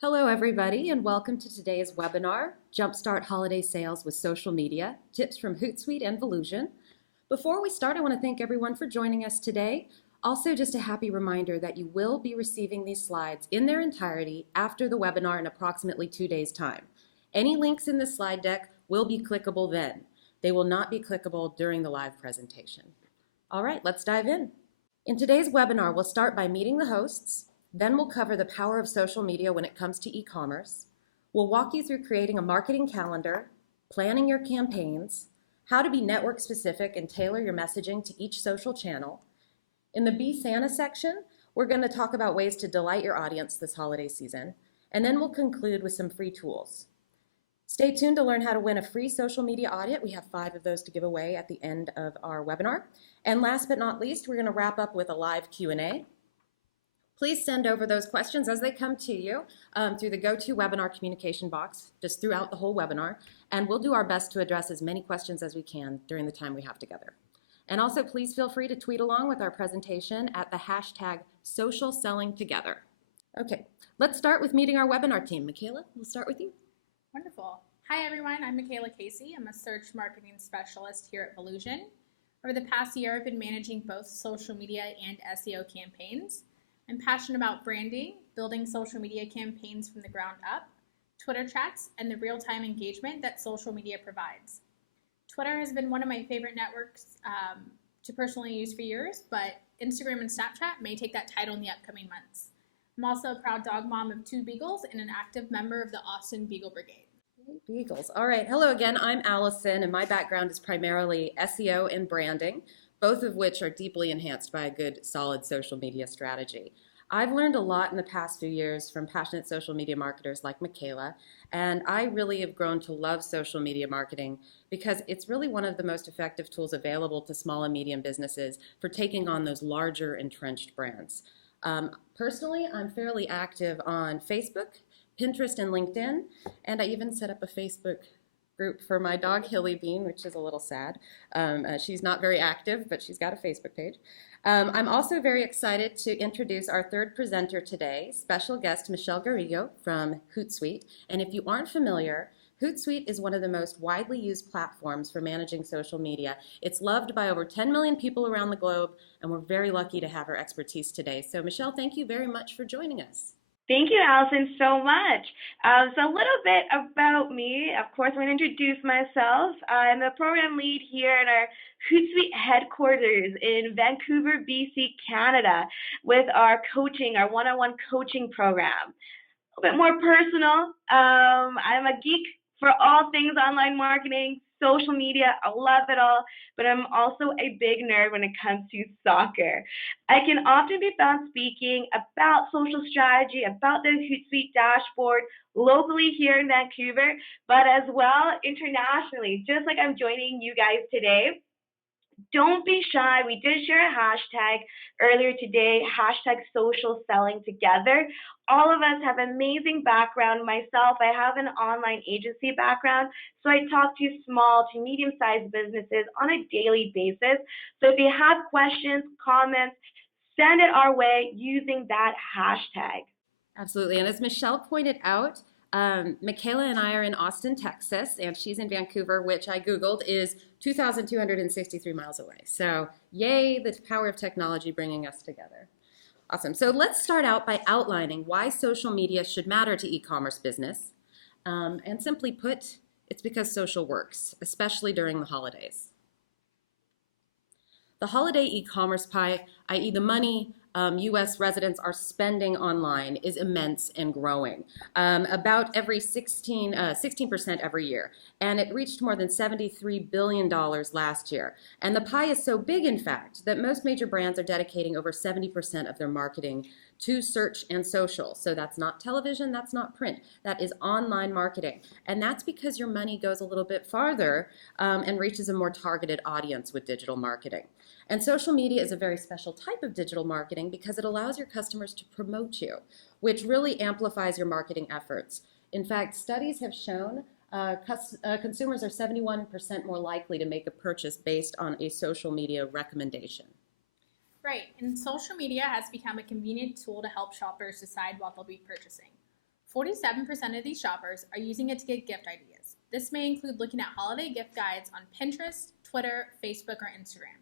Hello, everybody, and welcome to today's webinar, Jumpstart Holiday Sales with Social Media, Tips from Hootsuite and Volusion. Before we start, I want to thank everyone for joining us today. Also, just a happy reminder that you will be receiving these slides in their entirety after the webinar in approximately 2 days' time. Any links in this slide deck will be clickable then. They will not be clickable during the live presentation. All right, let's dive in. In today's webinar, we'll start by meeting the hosts. Then we'll cover the power of social media when it comes to e-commerce. We'll walk you through creating a marketing calendar, planning your campaigns, how to be network specific and tailor your messaging to each social channel. In the Be Santa section, we're going to talk about ways to delight your audience this holiday season, and then we'll conclude with some free tools. Stay tuned to learn how to win a free social media audit. We have 5 of those to give away at the end of our webinar. And last but not least, we're going to wrap up with a live Q&A. Please send over those questions as they come to you through the GoToWebinar communication box just throughout the whole webinar, and we'll do our best to address as many questions as we can during the time we have together. And also, please feel free to tweet along with our presentation at the hashtag #SocialSellingTogether. Okay, let's start with meeting our webinar team. Michaela, we'll start with you. Wonderful. Hi, everyone. I'm Michaela Casey. I'm a search marketing specialist here at Volusion. Over the past year, I've been managing both social media and SEO campaigns. I'm passionate about branding, building social media campaigns from the ground up, Twitter chats, and the real-time engagement that social media provides. Twitter has been one of my favorite networks to personally use for years, but Instagram and Snapchat may take that title in the upcoming months. I'm also a proud dog mom of 2 beagles and an active member of the Austin Beagle Brigade. Beagles. All right. Hello again. I'm Allison, and my background is primarily SEO and branding, both of which are deeply enhanced by a good, solid social media strategy. I've learned a lot in the past few years from passionate social media marketers like Michaela, and I really have grown to love social media marketing because it's really one of the most effective tools available to small and medium businesses for taking on those larger entrenched brands. Personally, I'm fairly active on Facebook, Pinterest, and LinkedIn, and I even set up a Facebook group for my dog Hilly Bean, which is a little sad. She's not very active, but she's got a Facebook page. I'm also very excited to introduce our third presenter today, special guest Michelle Garrigo from Hootsuite. And if you aren't familiar, Hootsuite is one of the most widely used platforms for managing social media. It's loved by over 10 million people around the globe, and we're very lucky to have her expertise today. So Michelle, thank you very much for joining us. Thank you, Allison, so much. So a little bit about me. Of course, I'm going to introduce myself. I'm the program lead here at our Hootsuite headquarters in Vancouver, BC, Canada, with our coaching, our one-on-one coaching program. A little bit more personal. I'm a geek for all things online marketing, social media. I love it all, but I'm also a big nerd when it comes to soccer. I can often be found speaking about social strategy, about the Hootsuite dashboard, locally here in Vancouver, but as well internationally, just like I'm joining you guys today. Don't be shy. We did share a hashtag earlier today, hashtag social selling together. All of us have amazing background. Myself, I have an online agency background, so I talk to small to medium-sized businesses on a daily basis. So if you have questions, comments, send it our way using that hashtag. Absolutely. And as Michelle pointed out, Michaela and I are in Austin, Texas, and she's in Vancouver, which I Googled is 2,263 miles away. So yay, the power of technology bringing us together. Awesome. So let's start out by outlining why social media should matter to e-commerce business. And simply put, it's because social works, especially during the holidays. The holiday e-commerce pie, i.e. the money U.S. residents are spending online, is immense and growing, about every 16% every year. And it reached more than $73 billion last year. And the pie is so big, in fact, that most major brands are dedicating over 70% of their marketing to search and social. So that's not television, that's not print, that is online marketing. And that's because your money goes a little bit farther and reaches a more targeted audience with digital marketing. And social media is a very special type of digital marketing because it allows your customers to promote you, which really amplifies your marketing efforts. In fact, studies have shown consumers are 71% more likely to make a purchase based on a social media recommendation. Right, and social media has become a convenient tool to help shoppers decide what they'll be purchasing. 47% of these shoppers are using it to get gift ideas. This may include looking at holiday gift guides on Pinterest, Twitter, Facebook, or Instagram.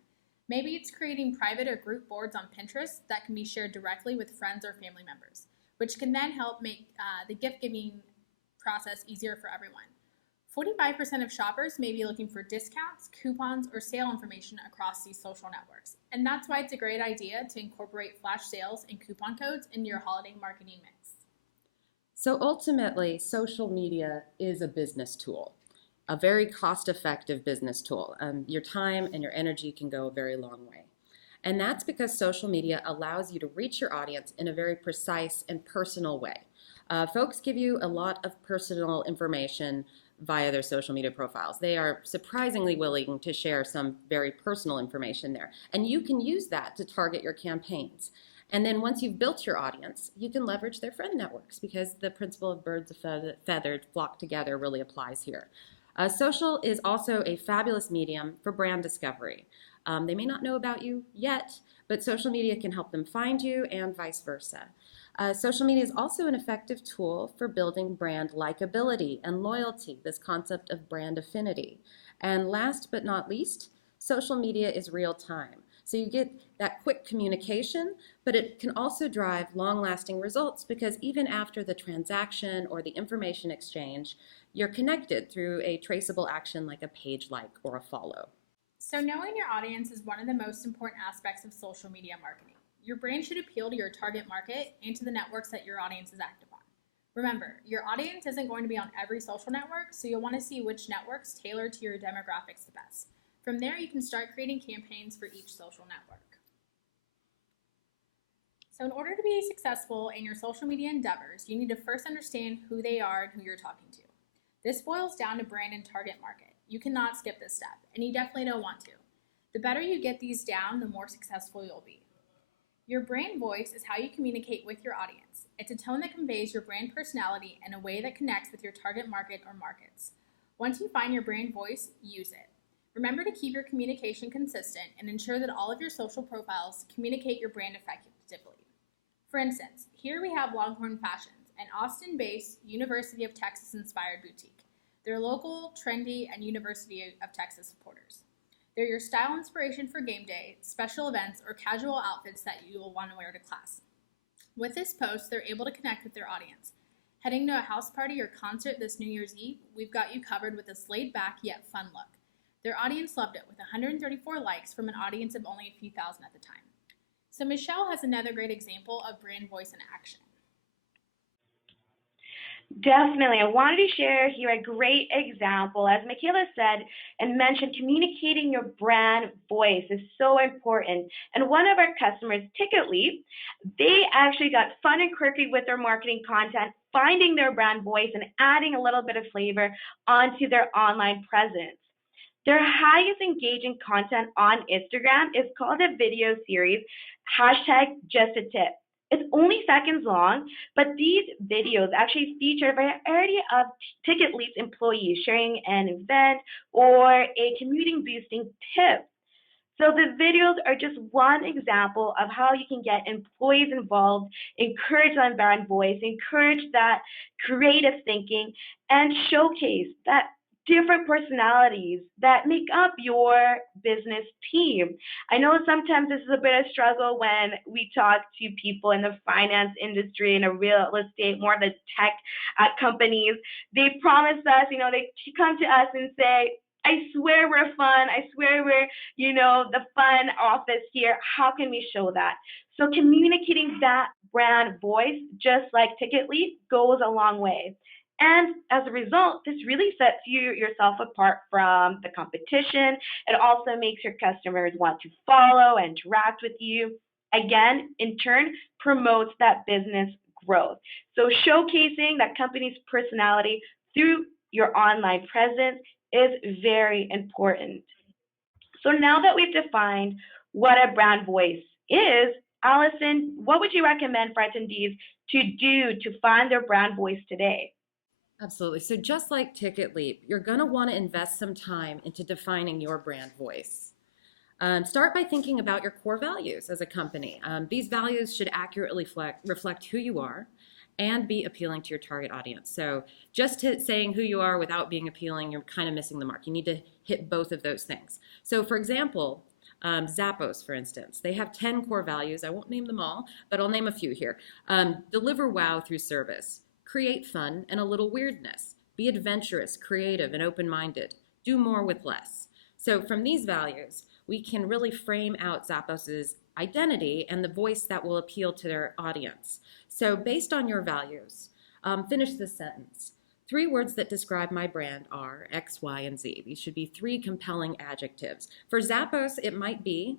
Maybe it's creating private or group boards on Pinterest that can be shared directly with friends or family members, which can then help make the gift giving process easier for everyone. 45% of shoppers may be looking for discounts, coupons, or sale information across these social networks. And that's why it's a great idea to incorporate flash sales and coupon codes into your holiday marketing mix. So ultimately, social media is a business tool, a very cost-effective business tool. Your time and your energy can go a very long way. And that's because social media allows you to reach your audience in a very precise and personal way. Folks give you a lot of personal information via their social media profiles. They are surprisingly willing to share some very personal information there. And you can use that to target your campaigns. And then once you've built your audience, you can leverage their friend networks because the principle of birds of feathered flock together really applies here. Social is also a fabulous medium for brand discovery. They may not know about you yet, but social media can help them find you and vice versa. Social media is also an effective tool for building brand likability and loyalty, this concept of brand affinity. And last but not least, social media is real time. So you get that quick communication, but it can also drive long-lasting results because even after the transaction or the information exchange, you're connected through a traceable action like a page like or a follow. So knowing your audience is one of the most important aspects of social media marketing. Your brand should appeal to your target market and to the networks that your audience is active on. Remember, your audience isn't going to be on every social network, so you'll want to see which networks tailor to your demographics the best. From there, you can start creating campaigns for each social network. So in order to be successful in your social media endeavors, you need to first understand who they are and who you're talking to. This boils down to brand and target market. You cannot skip this step, and you definitely don't want to. The better you get these down, the more successful you'll be. Your brand voice is how you communicate with your audience. It's a tone that conveys your brand personality in a way that connects with your target market or markets. Once you find your brand voice, use it. Remember to keep your communication consistent and ensure that all of your social profiles communicate your brand effectively. For instance, here we have Longhorn Fashions, an Austin-based University of Texas-inspired boutique. They're local, trendy, and University of Texas supporters. They're your style inspiration for game day, special events, or casual outfits that you will want to wear to class. With this post, they're able to connect with their audience. Heading to a house party or concert this New Year's Eve, we've got you covered with a laid-back yet fun look. Their audience loved it with 134 likes from an audience of only a few thousand at the time. So Michelle has another great example of brand voice in action. Definitely. I wanted to share here a great example. As Michaela said and mentioned, communicating your brand voice is so important. And one of our customers, Ticketleap, they actually got fun and quirky with their marketing content, finding their brand voice and adding a little bit of flavor onto their online presence. Their highest engaging content on Instagram is called a video series, #JustATip. It's only seconds long, but these videos actually feature a variety of Ticketleap's employees sharing an event or a commuting boosting tip. So the videos are just one example of how you can get employees involved, encourage that brand voice, encourage that creative thinking, and showcase that different personalities that make up your business team. I know sometimes this is a bit of a struggle when we talk to people in the finance industry and the real estate, more the tech companies. They promise us, they come to us and say, I swear we're fun. I swear we're, the fun office here. How can we show that? So communicating that brand voice, just like Ticketleap, goes a long way. And as a result, this really sets yourself apart from the competition. It also makes your customers want to follow and interact with you. Again, in turn, promotes that business growth. So showcasing that company's personality through your online presence is very important. So now that we've defined what a brand voice is, Allison, what would you recommend for attendees to do to find their brand voice today? Absolutely. So just like Ticketleap, you're going to want to invest some time into defining your brand voice. Start by thinking about your core values as a company. These values should accurately reflect who you are and be appealing to your target audience. So just saying who you are without being appealing, you're kind of missing the mark. You need to hit both of those things. So for example, Zappos, for instance, they have 10 core values. I won't name them all, but I'll name a few here. Deliver wow through service, create fun and a little weirdness, be adventurous, creative, and open-minded, do more with less. So from these values, we can really frame out Zappos's identity and the voice that will appeal to their audience. So based on your values, finish this sentence. 3 words that describe my brand are X, Y, and Z. These should be 3 compelling adjectives. For Zappos, it might be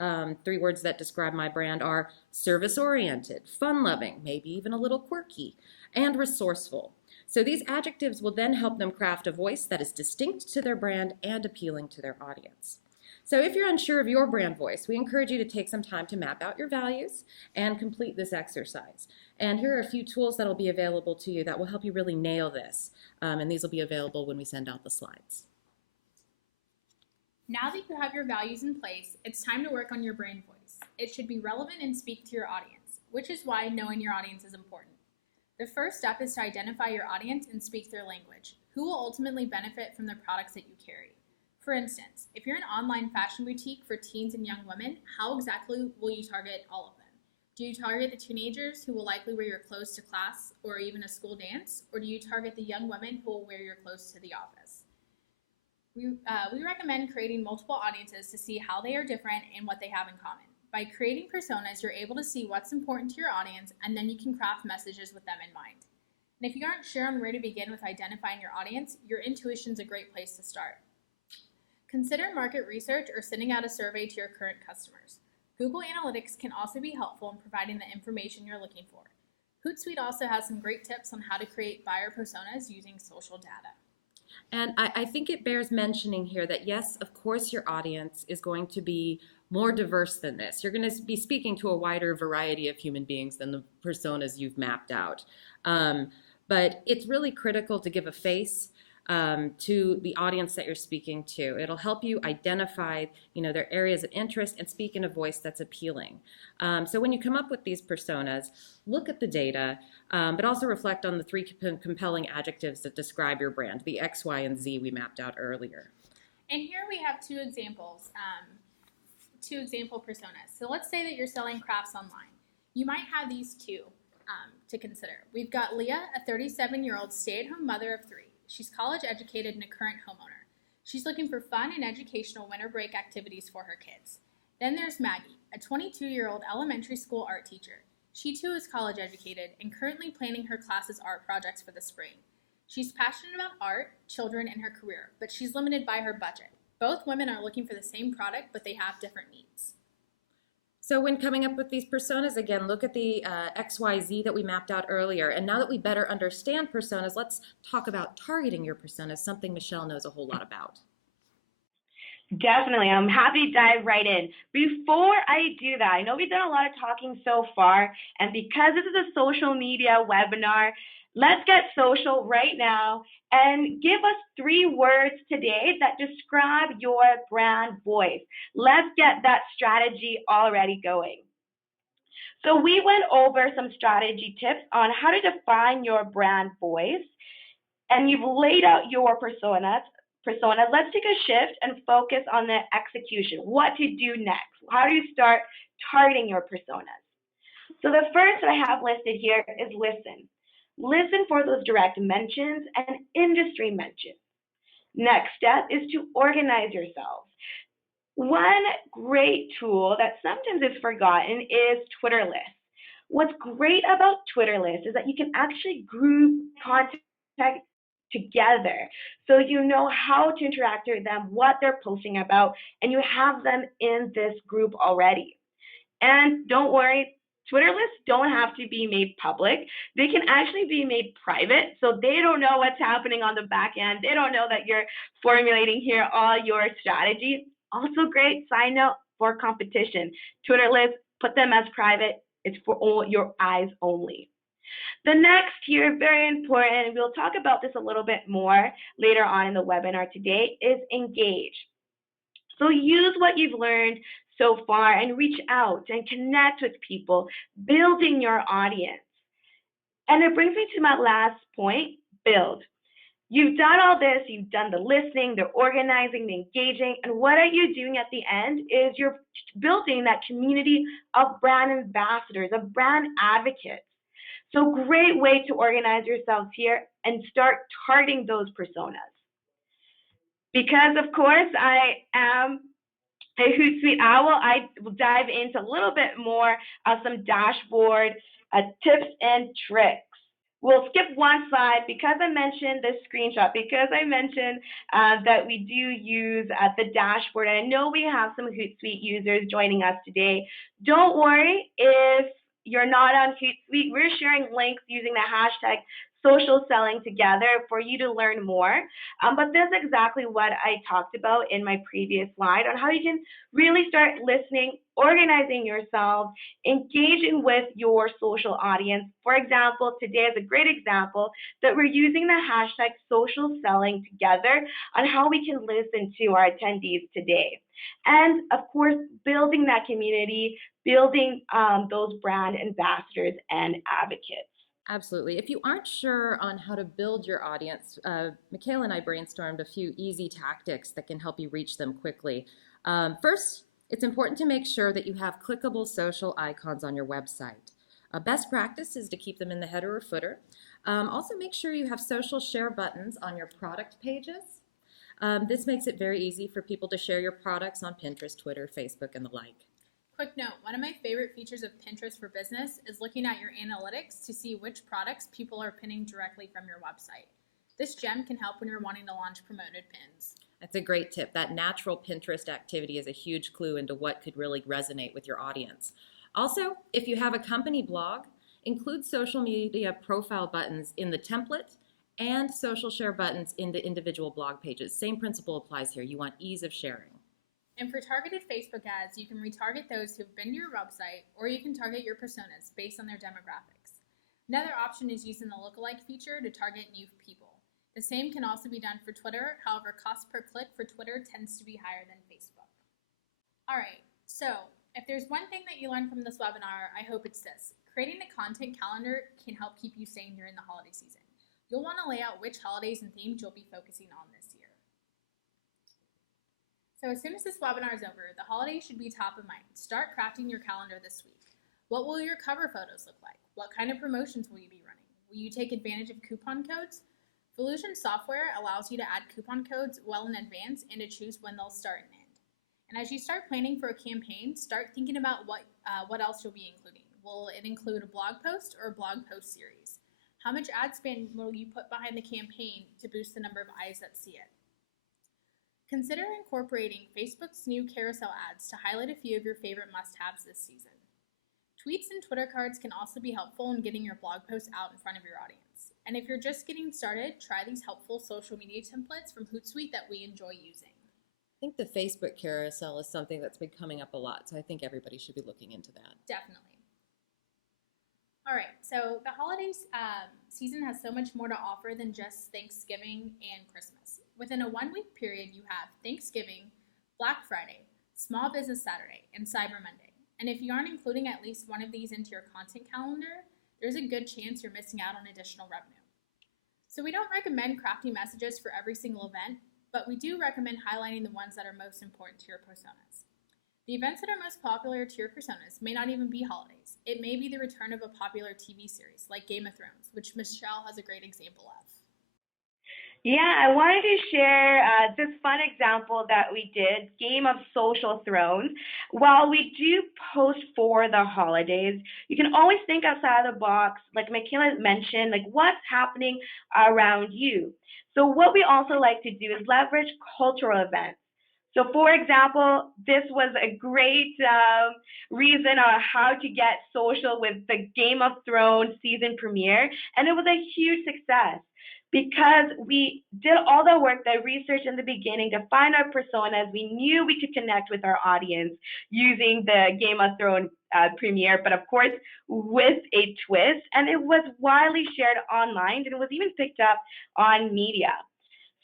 3 words that describe my brand are service-oriented, fun-loving, maybe even a little quirky, and resourceful. So these adjectives will then help them craft a voice that is distinct to their brand and appealing to their audience. So if you're unsure of your brand voice, we encourage you to take some time to map out your values and complete this exercise. And here are a few tools that will be available to you that will help you really nail this. And these will be available when we send out the slides. Now that you have your values in place, it's time to work on your brand voice. It should be relevant and speak to your audience, which is why knowing your audience is important. The first step is to identify your audience and speak their language. Who will ultimately benefit from the products that you carry? For instance, if you're an online fashion boutique for teens and young women, how exactly will you target all of them? Do you target the teenagers who will likely wear your clothes to class or even a school dance? Or do you target the young women who will wear your clothes to the office? We recommend creating multiple audiences to see how they are different and what they have in common. By creating personas, you're able to see what's important to your audience, and then you can craft messages with them in mind. And if you aren't sure on where to begin with identifying your audience, your intuition is a great place to start. Consider market research or sending out a survey to your current customers. Google Analytics can also be helpful in providing the information you're looking for. Hootsuite also has some great tips on how to create buyer personas using social data. And I think it bears mentioning here that yes, of course your audience is going to be more diverse than this. You're going to be speaking to a wider variety of human beings than the personas you've mapped out. But it's really critical to give a face to the audience that you're speaking to. It'll help you identify, their areas of interest and speak in a voice that's appealing. So when you come up with these personas, look at the data, but also reflect on the 3 compelling adjectives that describe your brand, the X, Y, and Z we mapped out earlier. And here we have 2 examples, 2 example personas. So let's say that you're selling crafts online. You might have these 2 to consider. We've got Leah, a 37-year-old stay-at-home mother of 3. She's college educated and a current homeowner. She's looking for fun and educational winter break activities for her kids. Then there's Maggie, a 22-year-old elementary school art teacher. She too is college educated and currently planning her class's art projects for the spring. She's passionate about art, children, and her career, but she's limited by her budget. Both women are looking for the same product, but they have different needs. So when coming up with these personas, again, look at the XYZ that we mapped out earlier. And now that we better understand personas, let's talk about targeting your personas, something Michelle knows a whole lot about. Definitely. I'm happy to dive right in. Before I do that, I know we've done a lot of talking so far, and because this is a social media webinar, let's get social right now and give us 3 words today that describe your brand voice. Let's get that strategy already going. So we went over some strategy tips on how to define your brand voice, and you've laid out your personas. Let's take a shift and focus on the execution. What to do next? How do you start targeting your personas? So the first that I have listed here is listen. Listen for those direct mentions and industry mentions. Next step is to organize yourselves. One great tool that sometimes is forgotten is Twitter lists. What's great about Twitter lists is that you can actually group content together, so you know how to interact with them, what they're posting about, and you have them in this group already. And don't worry, Twitter lists don't have to be made public. They can actually be made private, so they don't know what's happening on the back end. They don't know that you're formulating here all your strategy. Also great side note for competition. Twitter lists, put them as private. It's for all your eyes only. The next here, very important, and we'll talk about this a little bit more later on in the webinar today, is engage. So use what you've learned so far and reach out and connect with people, building your audience. And it brings me to my last point, build. You've done all this, you've done the listening, the organizing, the engaging, and what are you doing at the end is you're building that community of brand ambassadors, of brand advocates. So great way to organize yourselves here and start targeting those personas. Because of course I am a Hootsuite owl, I will dive into a little bit more of some dashboard tips and tricks. We'll skip one slide because I mentioned this screenshot, because I mentioned that we do use the dashboard. I know we have some Hootsuite users joining us today. Don't worry if you're not on Hootsuite. We're sharing links using the hashtag social selling together for you to learn more. But this is exactly what I talked about in my previous slide on how you can really start listening, organizing yourself, engaging with your social audience. For example, today is a great example that we're using the hashtag social selling together on how we can listen to our attendees today. And of course, building that community, building those brand ambassadors and advocates. Absolutely. If you aren't sure on how to build your audience, Michaela and I brainstormed a few easy tactics that can help you reach them quickly. First, it's important to make sure that you have clickable social icons on your website. Best practice is to keep them in the header or footer. Also, make sure you have social share buttons on your product pages. This makes it very easy for people to share your products on Pinterest, Twitter, Facebook, and the like. Quick note, one of my favorite features of Pinterest for Business is looking at your analytics to see which products people are pinning directly from your website. This gem can help when you're wanting to launch promoted pins. That's a great tip. That natural Pinterest activity is a huge clue into what could really resonate with your audience. Also, if you have a company blog, include social media profile buttons in the template and social share buttons in the individual blog pages. Same principle applies here. You want ease of sharing. And for targeted Facebook ads, you can retarget those who've been to your website, or you can target your personas based on their demographics. Another option is using the lookalike feature to target new people. The same can also be done for Twitter, however, cost per click for Twitter tends to be higher than Facebook. All right, so if there's one thing that you learned from this webinar, I hope it's this. Creating a content calendar can help keep you sane during the holiday season. You'll want to lay out which holidays and themes you'll be focusing on this year. So as soon as this webinar is over, the holidays should be top of mind. Start crafting your calendar this week. What will your cover photos look like? What kind of promotions will you be running? Will you take advantage of coupon codes? Volusion software allows you to add coupon codes well in advance and to choose when they'll start and end. And as you start planning for a campaign, start thinking about what else you'll be including. Will it include a blog post or a blog post series? How much ad spend will you put behind the campaign to boost the number of eyes that see it? Consider incorporating Facebook's new carousel ads to highlight a few of your favorite must-haves this season. Tweets and Twitter cards can also be helpful in getting your blog posts out in front of your audience. And if you're just getting started, try these helpful social media templates from Hootsuite that we enjoy using. I think the Facebook carousel is something that's been coming up a lot, so I think everybody should be looking into that. Definitely. All right, so the holidays season has so much more to offer than just Thanksgiving and Christmas. Within a 1-week period, you have Thanksgiving, Black Friday, Small Business Saturday, and Cyber Monday. And if you aren't including at least one of these into your content calendar, there's a good chance you're missing out on additional revenue. So we don't recommend crafting messages for every single event, but we do recommend highlighting the ones that are most important to your personas. The events that are most popular to your personas may not even be holidays. It may be the return of a popular TV series like Game of Thrones, which Michelle has a great example of. Yeah, I wanted to share this fun example that we did, Game of Social Thrones. While we do post for the holidays, you can always think outside the box, like Michaela mentioned, like what's happening around you. So what we also like to do is leverage cultural events. So for example, this was a great reason on how to get social with the Game of Thrones season premiere, and it was a huge success. Because we did all the work, the research in the beginning to find our personas, we knew we could connect with our audience using the Game of Thrones premiere, but of course with a twist, and it was widely shared online and it was even picked up on media.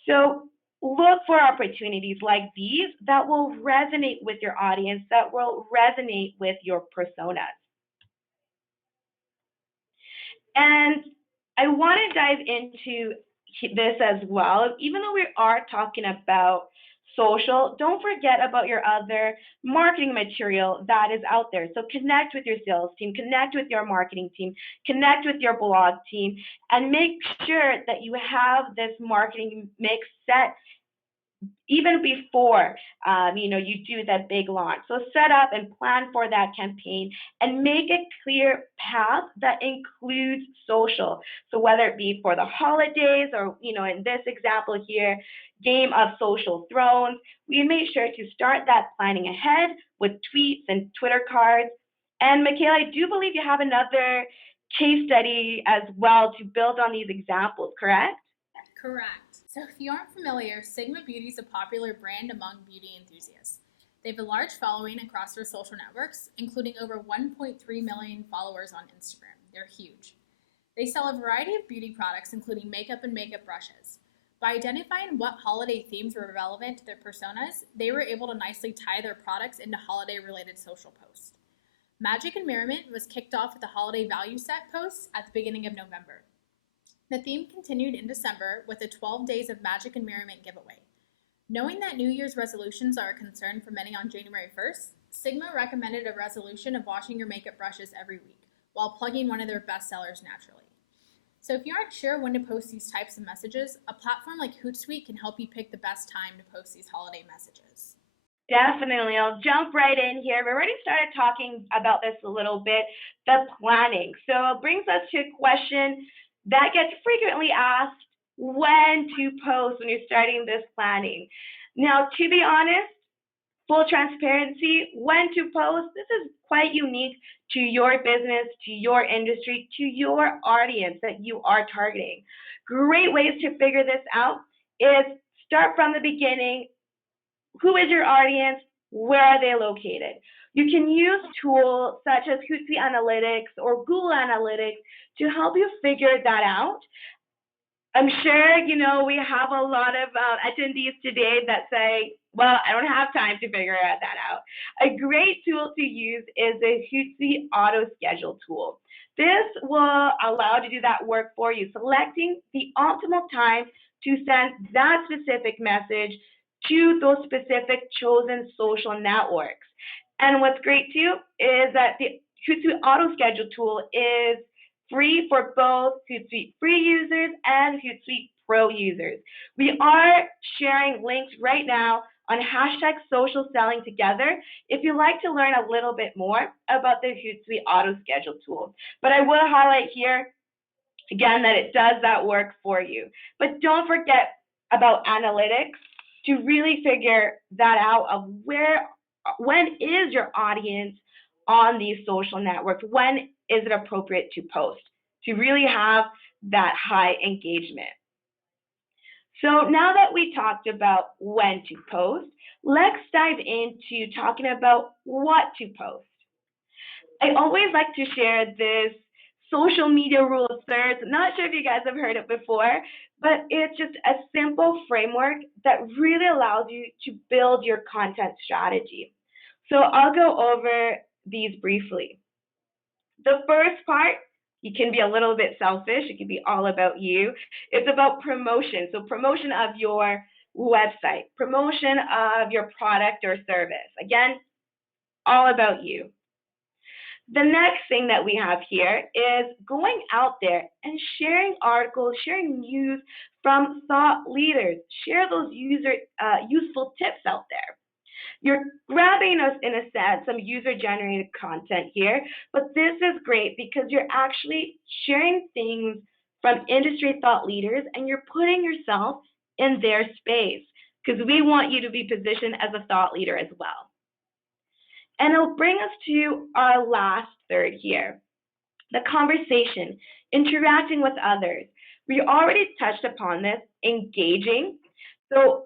So look for opportunities like these that will resonate with your audience, that will resonate with your personas. And I want to dive into this as well. Even though we are talking about social, don't forget about your other marketing material that is out there. So connect with your sales team, connect with your marketing team, connect with your blog team, and make sure that you have this marketing mix set even before you do that big launch. So set up and plan for that campaign and make a clear path that includes social. So whether it be for the holidays or in this example here, Game of Social Thrones, we made sure to start that planning ahead with tweets and Twitter cards. And Michaela, I do believe you have another case study as well to build on these examples, correct? Correct. So if you aren't familiar, Sigma Beauty is a popular brand among beauty enthusiasts. They have a large following across their social networks, including over 1.3 million followers on Instagram. They're huge. They sell a variety of beauty products, including makeup and makeup brushes. By identifying what holiday themes were relevant to their personas, they were able to nicely tie their products into holiday-related social posts. Magic and Merriment was kicked off with a holiday value set post at the beginning of November. The theme continued in December with a 12 Days of Magic and Merriment giveaway. Knowing that New Year's resolutions are a concern for many on January 1st, Sigma recommended a resolution of washing your makeup brushes every week, while plugging one of their best sellers naturally. So if you aren't sure when to post these types of messages, a platform like Hootsuite can help you pick the best time to post these holiday messages. Definitely. I'll jump right in here. We already started talking about this a little bit, the planning. So it brings us to a question that gets frequently asked: when to post when you're starting this planning. Now, to be honest, full transparency, when to post, this is quite unique to your business, to your industry, to your audience that you are targeting. Great ways to figure this out is start from the beginning. Who is your audience? Where are they located? You can use tools such as Hootsuite Analytics or Google Analytics to help you figure that out. I'm sure, we have a lot of attendees today that say, well, I don't have time to figure that out. A great tool to use is the Hootsuite Auto Schedule tool. This will allow you to do that work for you, selecting the optimal time to send that specific message to those specific chosen social networks. And what's great too is that the Hootsuite Auto Schedule tool is free for both Hootsuite free users and Hootsuite Pro users. We are sharing links right now on hashtag social selling together if you'd like to learn a little bit more about the Hootsuite Auto Schedule tool. But I will highlight here again that it does that work for you. But don't forget about analytics to really figure that out of when is your audience on these social networks? When is it appropriate to post to really have that high engagement? So now that we talked about when to post, let's dive into talking about what to post. I always like to share this social media rule of thirds. I'm not sure if you guys have heard it before, but it's just a simple framework that really allows you to build your content strategy. So I'll go over these briefly. The first part, you can be a little bit selfish. It can be all about you. It's about promotion. So promotion of your website, promotion of your product or service. Again, all about you. The next thing that we have here is going out there and sharing articles, sharing news from thought leaders. Share those useful tips out there. You're grabbing us, in a sense, some user-generated content here, but this is great because you're actually sharing things from industry thought leaders and you're putting yourself in their space because we want you to be positioned as a thought leader as well. And it'll bring us to our last third here, the conversation, interacting with others. We already touched upon this, engaging. So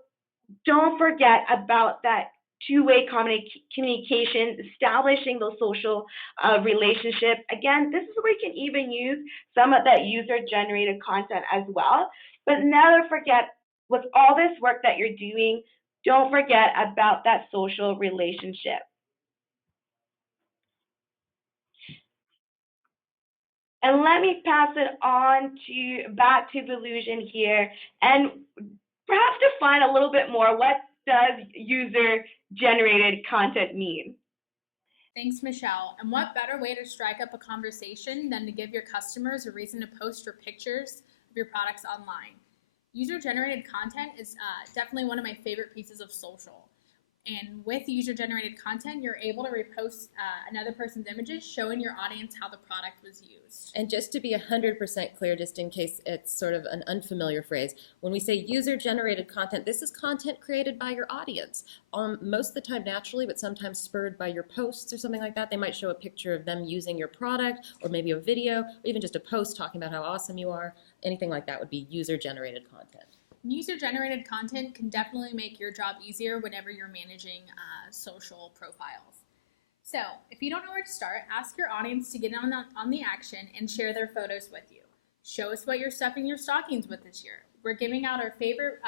don't forget about that two-way communication, establishing those social relationships. Again, this is where you can even use some of that user-generated content as well. But never forget, with all this work that you're doing, don't forget about that social relationship. And let me pass it on back to Volusion here, and perhaps define a little bit more, what does user generated content mean? Thanks, Michelle. And what better way to strike up a conversation than to give your customers a reason to post your pictures of your products online? User-generated content is definitely one of my favorite pieces of social. And with user-generated content, you're able to repost another person's images, showing your audience how the product was used. And just to be 100% clear, just in case it's sort of an unfamiliar phrase, when we say user-generated content, this is content created by your audience. Most of the time naturally, but sometimes spurred by your posts or something like that. They might show a picture of them using your product, or maybe a video, or even just a post talking about how awesome you are. Anything like that would be user-generated content. User-generated content can definitely make your job easier whenever you're managing social profiles. So, if you don't know where to start, ask your audience to get on the action and share their photos with you. Show us what you're stuffing your stockings with this year. We're giving out our favorite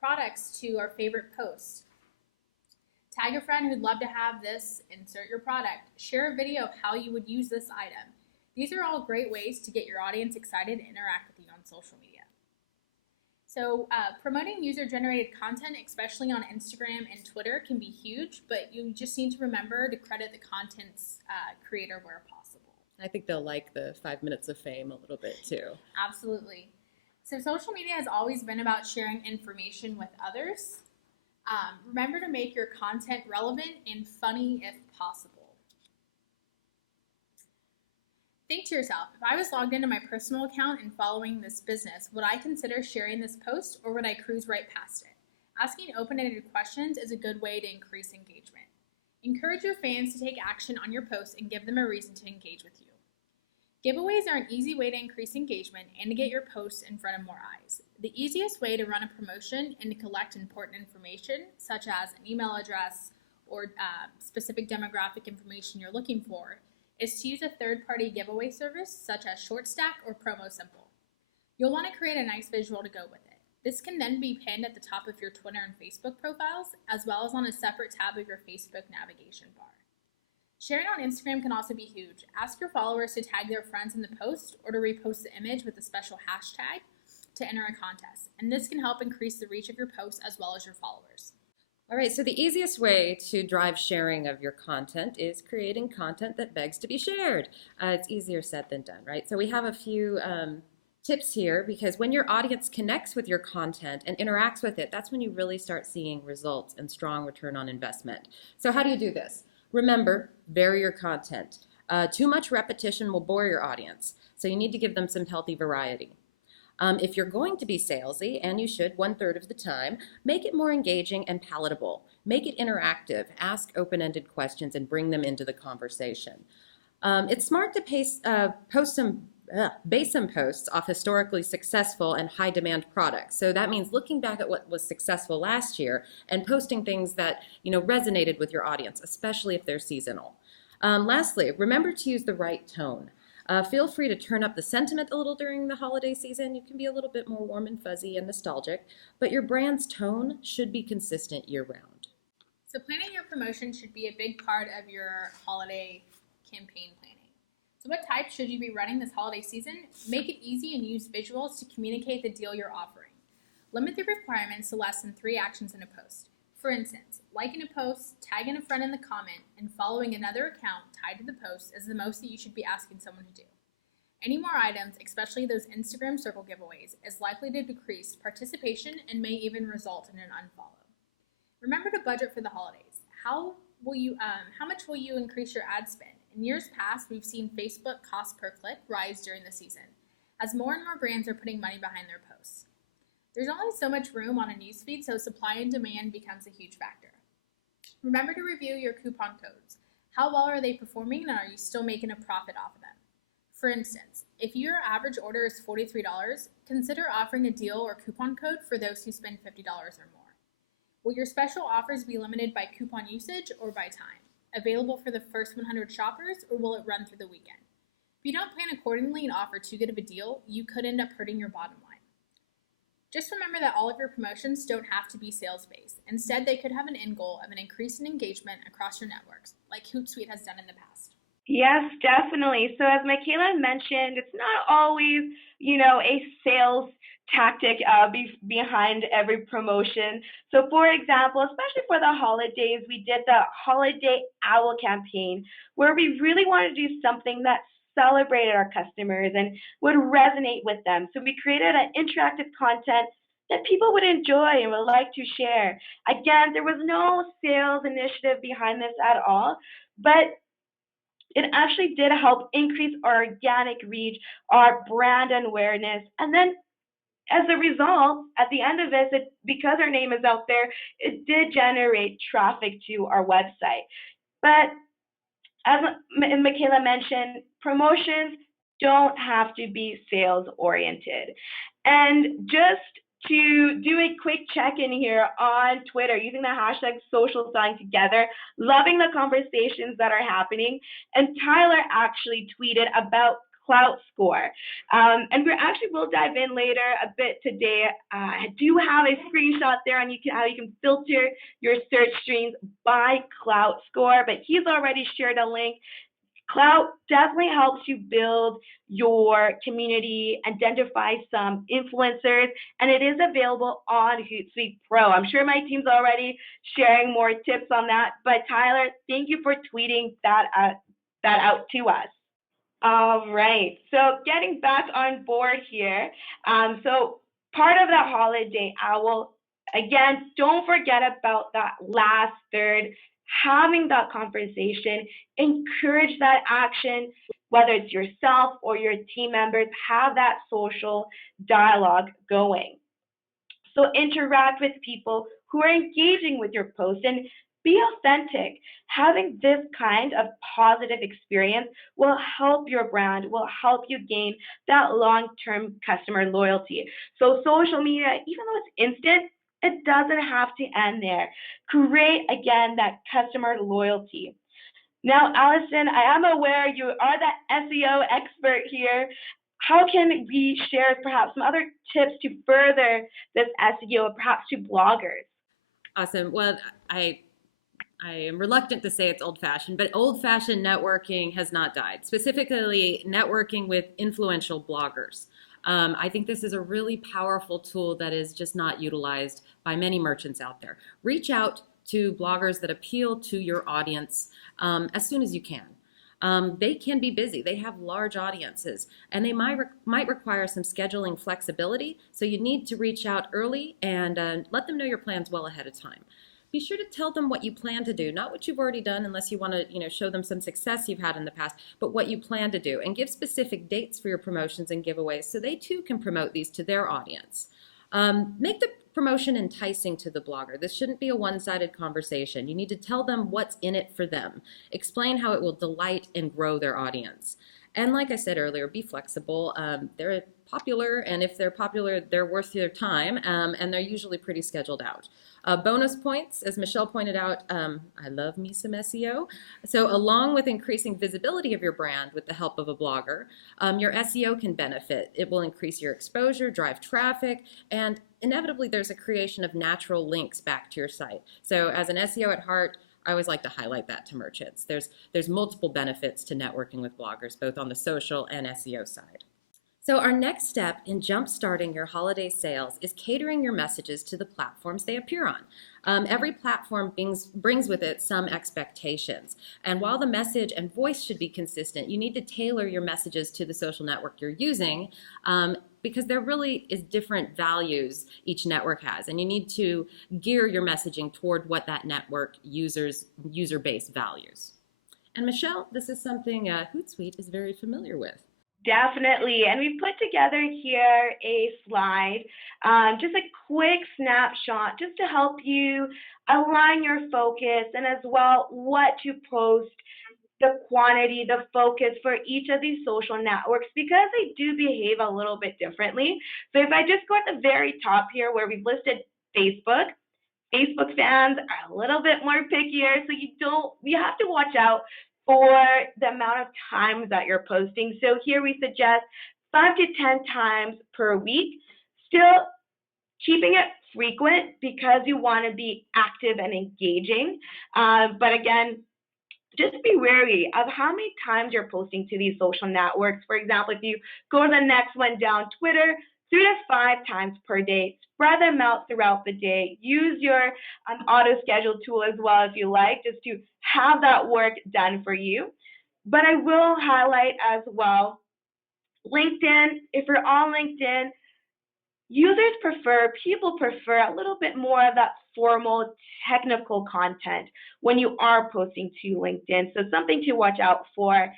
products to our favorite posts. Tag a friend who'd love to have this, insert your product. Share a video of how you would use this item. These are all great ways to get your audience excited and interact with you on social media. So promoting user-generated content, especially on Instagram and Twitter, can be huge, but you just need to remember to credit the content's creator where possible. I think they'll like the 5 minutes of fame a little bit too. Absolutely. So social media has always been about sharing information with others. Remember to make your content relevant and funny if possible. Think to yourself, if I was logged into my personal account and following this business, would I consider sharing this post or would I cruise right past it? Asking open-ended questions is a good way to increase engagement. Encourage your fans to take action on your posts and give them a reason to engage with you. Giveaways are an easy way to increase engagement and to get your posts in front of more eyes. The easiest way to run a promotion and to collect important information, such as an email address or specific demographic information you're looking for, is to use a third-party giveaway service such as ShortStack or PromoSimple. You'll want to create a nice visual to go with it. This can then be pinned at the top of your Twitter and Facebook profiles, as well as on a separate tab of your Facebook navigation bar. Sharing on Instagram can also be huge. Ask your followers to tag their friends in the post or to repost the image with a special hashtag to enter a contest, and this can help increase the reach of your post as well as your followers. All right, so the easiest way to drive sharing of your content is creating content that begs to be shared. It's easier said than done, right? So we have a few tips here, because when your audience connects with your content and interacts with it, that's when you really start seeing results and strong return on investment. So how do you do this? Remember, vary your content. Too much repetition will bore your audience, so you need to give them some healthy variety. If you're going to be salesy, and you should 1/3 of the time, make it more engaging and palatable. Make it interactive. Ask open-ended questions and bring them into the conversation. It's smart to base some posts off historically successful and high-demand products. So that means looking back at what was successful last year and posting things that resonated with your audience, especially if they're seasonal. Lastly, remember to use the right tone. Feel free to turn up the sentiment a little during the holiday season. You can be a little bit more warm and fuzzy and nostalgic, but your brand's tone should be consistent year-round. So planning your promotion should be a big part of your holiday campaign planning. So what types should you be running this holiday season? Make it easy and use visuals to communicate the deal you're offering. Limit the requirements to less than 3 actions in a post. For instance, liking a post, tagging a friend in the comment, and following another account tied to the post is the most that you should be asking someone to do. Any more items, especially those Instagram circle giveaways, is likely to decrease participation and may even result in an unfollow. Remember to budget for the holidays. How much will you increase your ad spend? In years past, we've seen Facebook cost per click rise during the season, as more and more brands are putting money behind their posts. There's only so much room on a newsfeed, so supply and demand becomes a huge factor. Remember to review your coupon codes. How well are they performing, and are you still making a profit off of them? For instance, if your average order is $43, consider offering a deal or coupon code for those who spend $50 or more. Will your special offers be limited by coupon usage or by time? Available for the first 100 shoppers, or will it run through the weekend? If you don't plan accordingly and offer too good of a deal, you could end up hurting your bottom line. Just remember that all of your promotions don't have to be sales-based. Instead, they could have an end goal of an increase in engagement across your networks, like Hootsuite has done in the past. Yes, definitely. So as Michaela mentioned, it's not always, a sales tactic behind every promotion. So for example, especially for the holidays, we did the Holiday Owl campaign where we really wanted to do something that celebrated our customers and would resonate with them. So we created an interactive content that people would enjoy and would like to share. Again, there was no sales initiative behind this at all, but it actually did help increase our organic reach, our brand awareness, and then as a result, at the end of it, because our name is out there, it did generate traffic to our website. But as Michaela mentioned, promotions don't have to be sales oriented. And just to do a quick check in here on Twitter using the hashtag social selling together, loving the conversations that are happening. And Tyler actually tweeted about Clout Score. And we actually will dive in later a bit today. I do have a screenshot there on how you can filter your search streams by Clout Score, but he's already shared a link. Clout definitely helps you build your community, identify some influencers, and it is available on Hootsuite Pro. I'm sure my team's already sharing more tips on that, but Tyler, thank you for tweeting that out to us. All right. So getting back on board here. So part of that holiday owl, again, don't forget about that last third, having that conversation, encourage that action, whether it's yourself or your team members, have that social dialogue going. So interact with people who are engaging with your post and be authentic. Having this kind of positive experience will help your brand, will help you gain that long-term customer loyalty. So social media, even though it's instant, it doesn't have to end there. Create again that customer loyalty. Now, Allison, I am aware you are the SEO expert here. How can we share perhaps some other tips to further this SEO, perhaps to bloggers? Awesome. Well, I am reluctant to say it's old-fashioned, but old-fashioned networking has not died, specifically networking with influential bloggers. I think this is a really powerful tool that is just not utilized by many merchants out there. Reach out to bloggers that appeal to your audience as soon as you can. They can be busy. They have large audiences, and they might require some scheduling flexibility. So you need to reach out early and let them know your plans well ahead of time. Be sure to tell them what you plan to do, not what you've already done unless you want to show them some success you've had in the past, but what you plan to do, and give specific dates for your promotions and giveaways so they too can promote these to their audience. Make the promotion enticing to the blogger. This shouldn't be a one-sided conversation. You need to tell them what's in it for them. Explain how it will delight and grow their audience. And like I said earlier, be flexible. They're popular, and if they're popular, they're worth your time, and they're usually pretty scheduled out. Bonus points, as Michelle pointed out, I love me some SEO. So along with increasing visibility of your brand with the help of a blogger, your SEO can benefit. It will increase your exposure, drive traffic, and inevitably there's a creation of natural links back to your site. So as an SEO at heart, I always like to highlight that to merchants. There's multiple benefits to networking with bloggers, both on the social and SEO side. So our next step in jump-starting your holiday sales is catering your messages to the platforms they appear on. Every platform brings with it some expectations. And while the message and voice should be consistent, you need to tailor your messages to the social network you're using because there really is different values each network has. And you need to gear your messaging toward what that network user base values. And Michelle, this is something Hootsuite is very familiar with. Definitely. And we've put together here a slide, just a quick snapshot, just to help you align your focus and as well what to post, the quantity, the focus for each of these social networks because they do behave a little bit differently. So if I just go at the very top here where we've listed Facebook, Facebook fans are a little bit more pickier, so you have to watch out for the amount of times that you're posting. So here we suggest 5 to 10 times per week. Still keeping it frequent because you want to be active and engaging. But again, just be wary of how many times you're posting to these social networks. For example, if you go to the next one down, Twitter, 3 to 5 times per day. Spread them out throughout the day. Use your auto schedule tool as well if you like, just to have that work done for you. But I will highlight as well LinkedIn. If you're on LinkedIn, people prefer a little bit more of that formal technical content when you are posting to LinkedIn. So something to watch out for.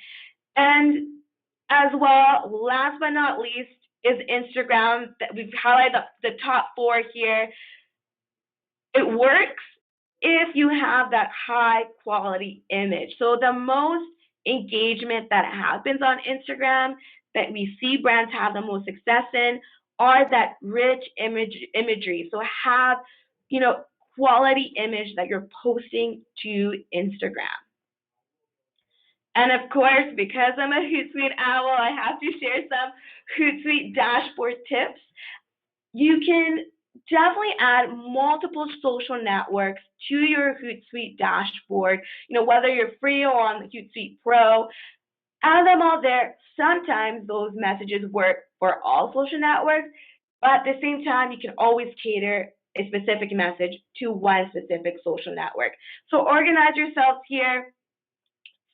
And as well, last but not least, is Instagram. That we've highlighted the top 4 here. It works if you have that high quality image. So the most engagement that happens on Instagram, that we see brands have the most success in, are that rich imagery. So have, you know, quality image that you're posting to Instagram. And of course, because I'm a Hootsuite owl, I have to share some Hootsuite dashboard tips. You can definitely add multiple social networks to your Hootsuite dashboard, whether you're free or on the Hootsuite Pro. Add them all there. Sometimes those messages work for all social networks, but at the same time, you can always cater a specific message to one specific social network. So organize yourselves here.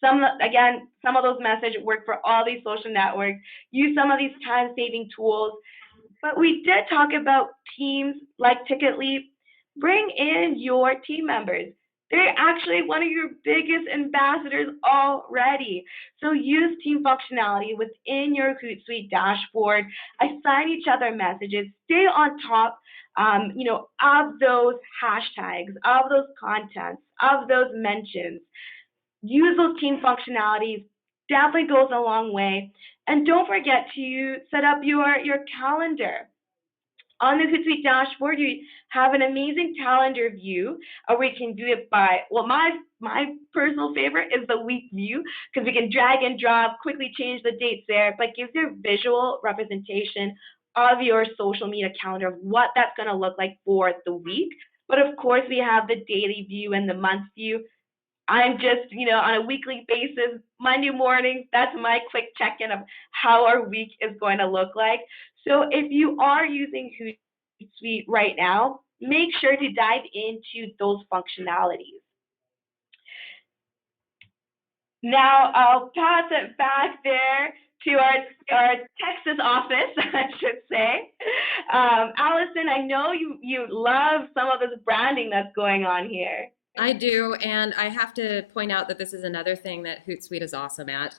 Some of those messages work for all these social networks. Use some of these time-saving tools. But we did talk about teams like Ticketleap. Bring in your team members. They're actually one of your biggest ambassadors already. So use team functionality within your Hootsuite dashboard. Assign each other messages. Stay on top, of those hashtags, of those contents, of those mentions. Use those team functionalities. Definitely goes a long way. And don't forget to set up your calendar. On the Hootsuite dashboard, you have an amazing calendar view where you can do it by, well, my personal favorite is the week view, because we can drag and drop, quickly change the dates there, but gives you a visual representation of your social media calendar, of what that's going to look like for the week. But of course, we have the daily view and the month view. I'm just, on a weekly basis, Monday morning, that's my quick check-in of how our week is going to look like. So if you are using Hootsuite right now, make sure to dive into those functionalities. Now I'll pass it back there to our Texas office, I should say. Allison, I know you love some of this branding that's going on here. I do, and I have to point out that this is another thing that Hootsuite is awesome at.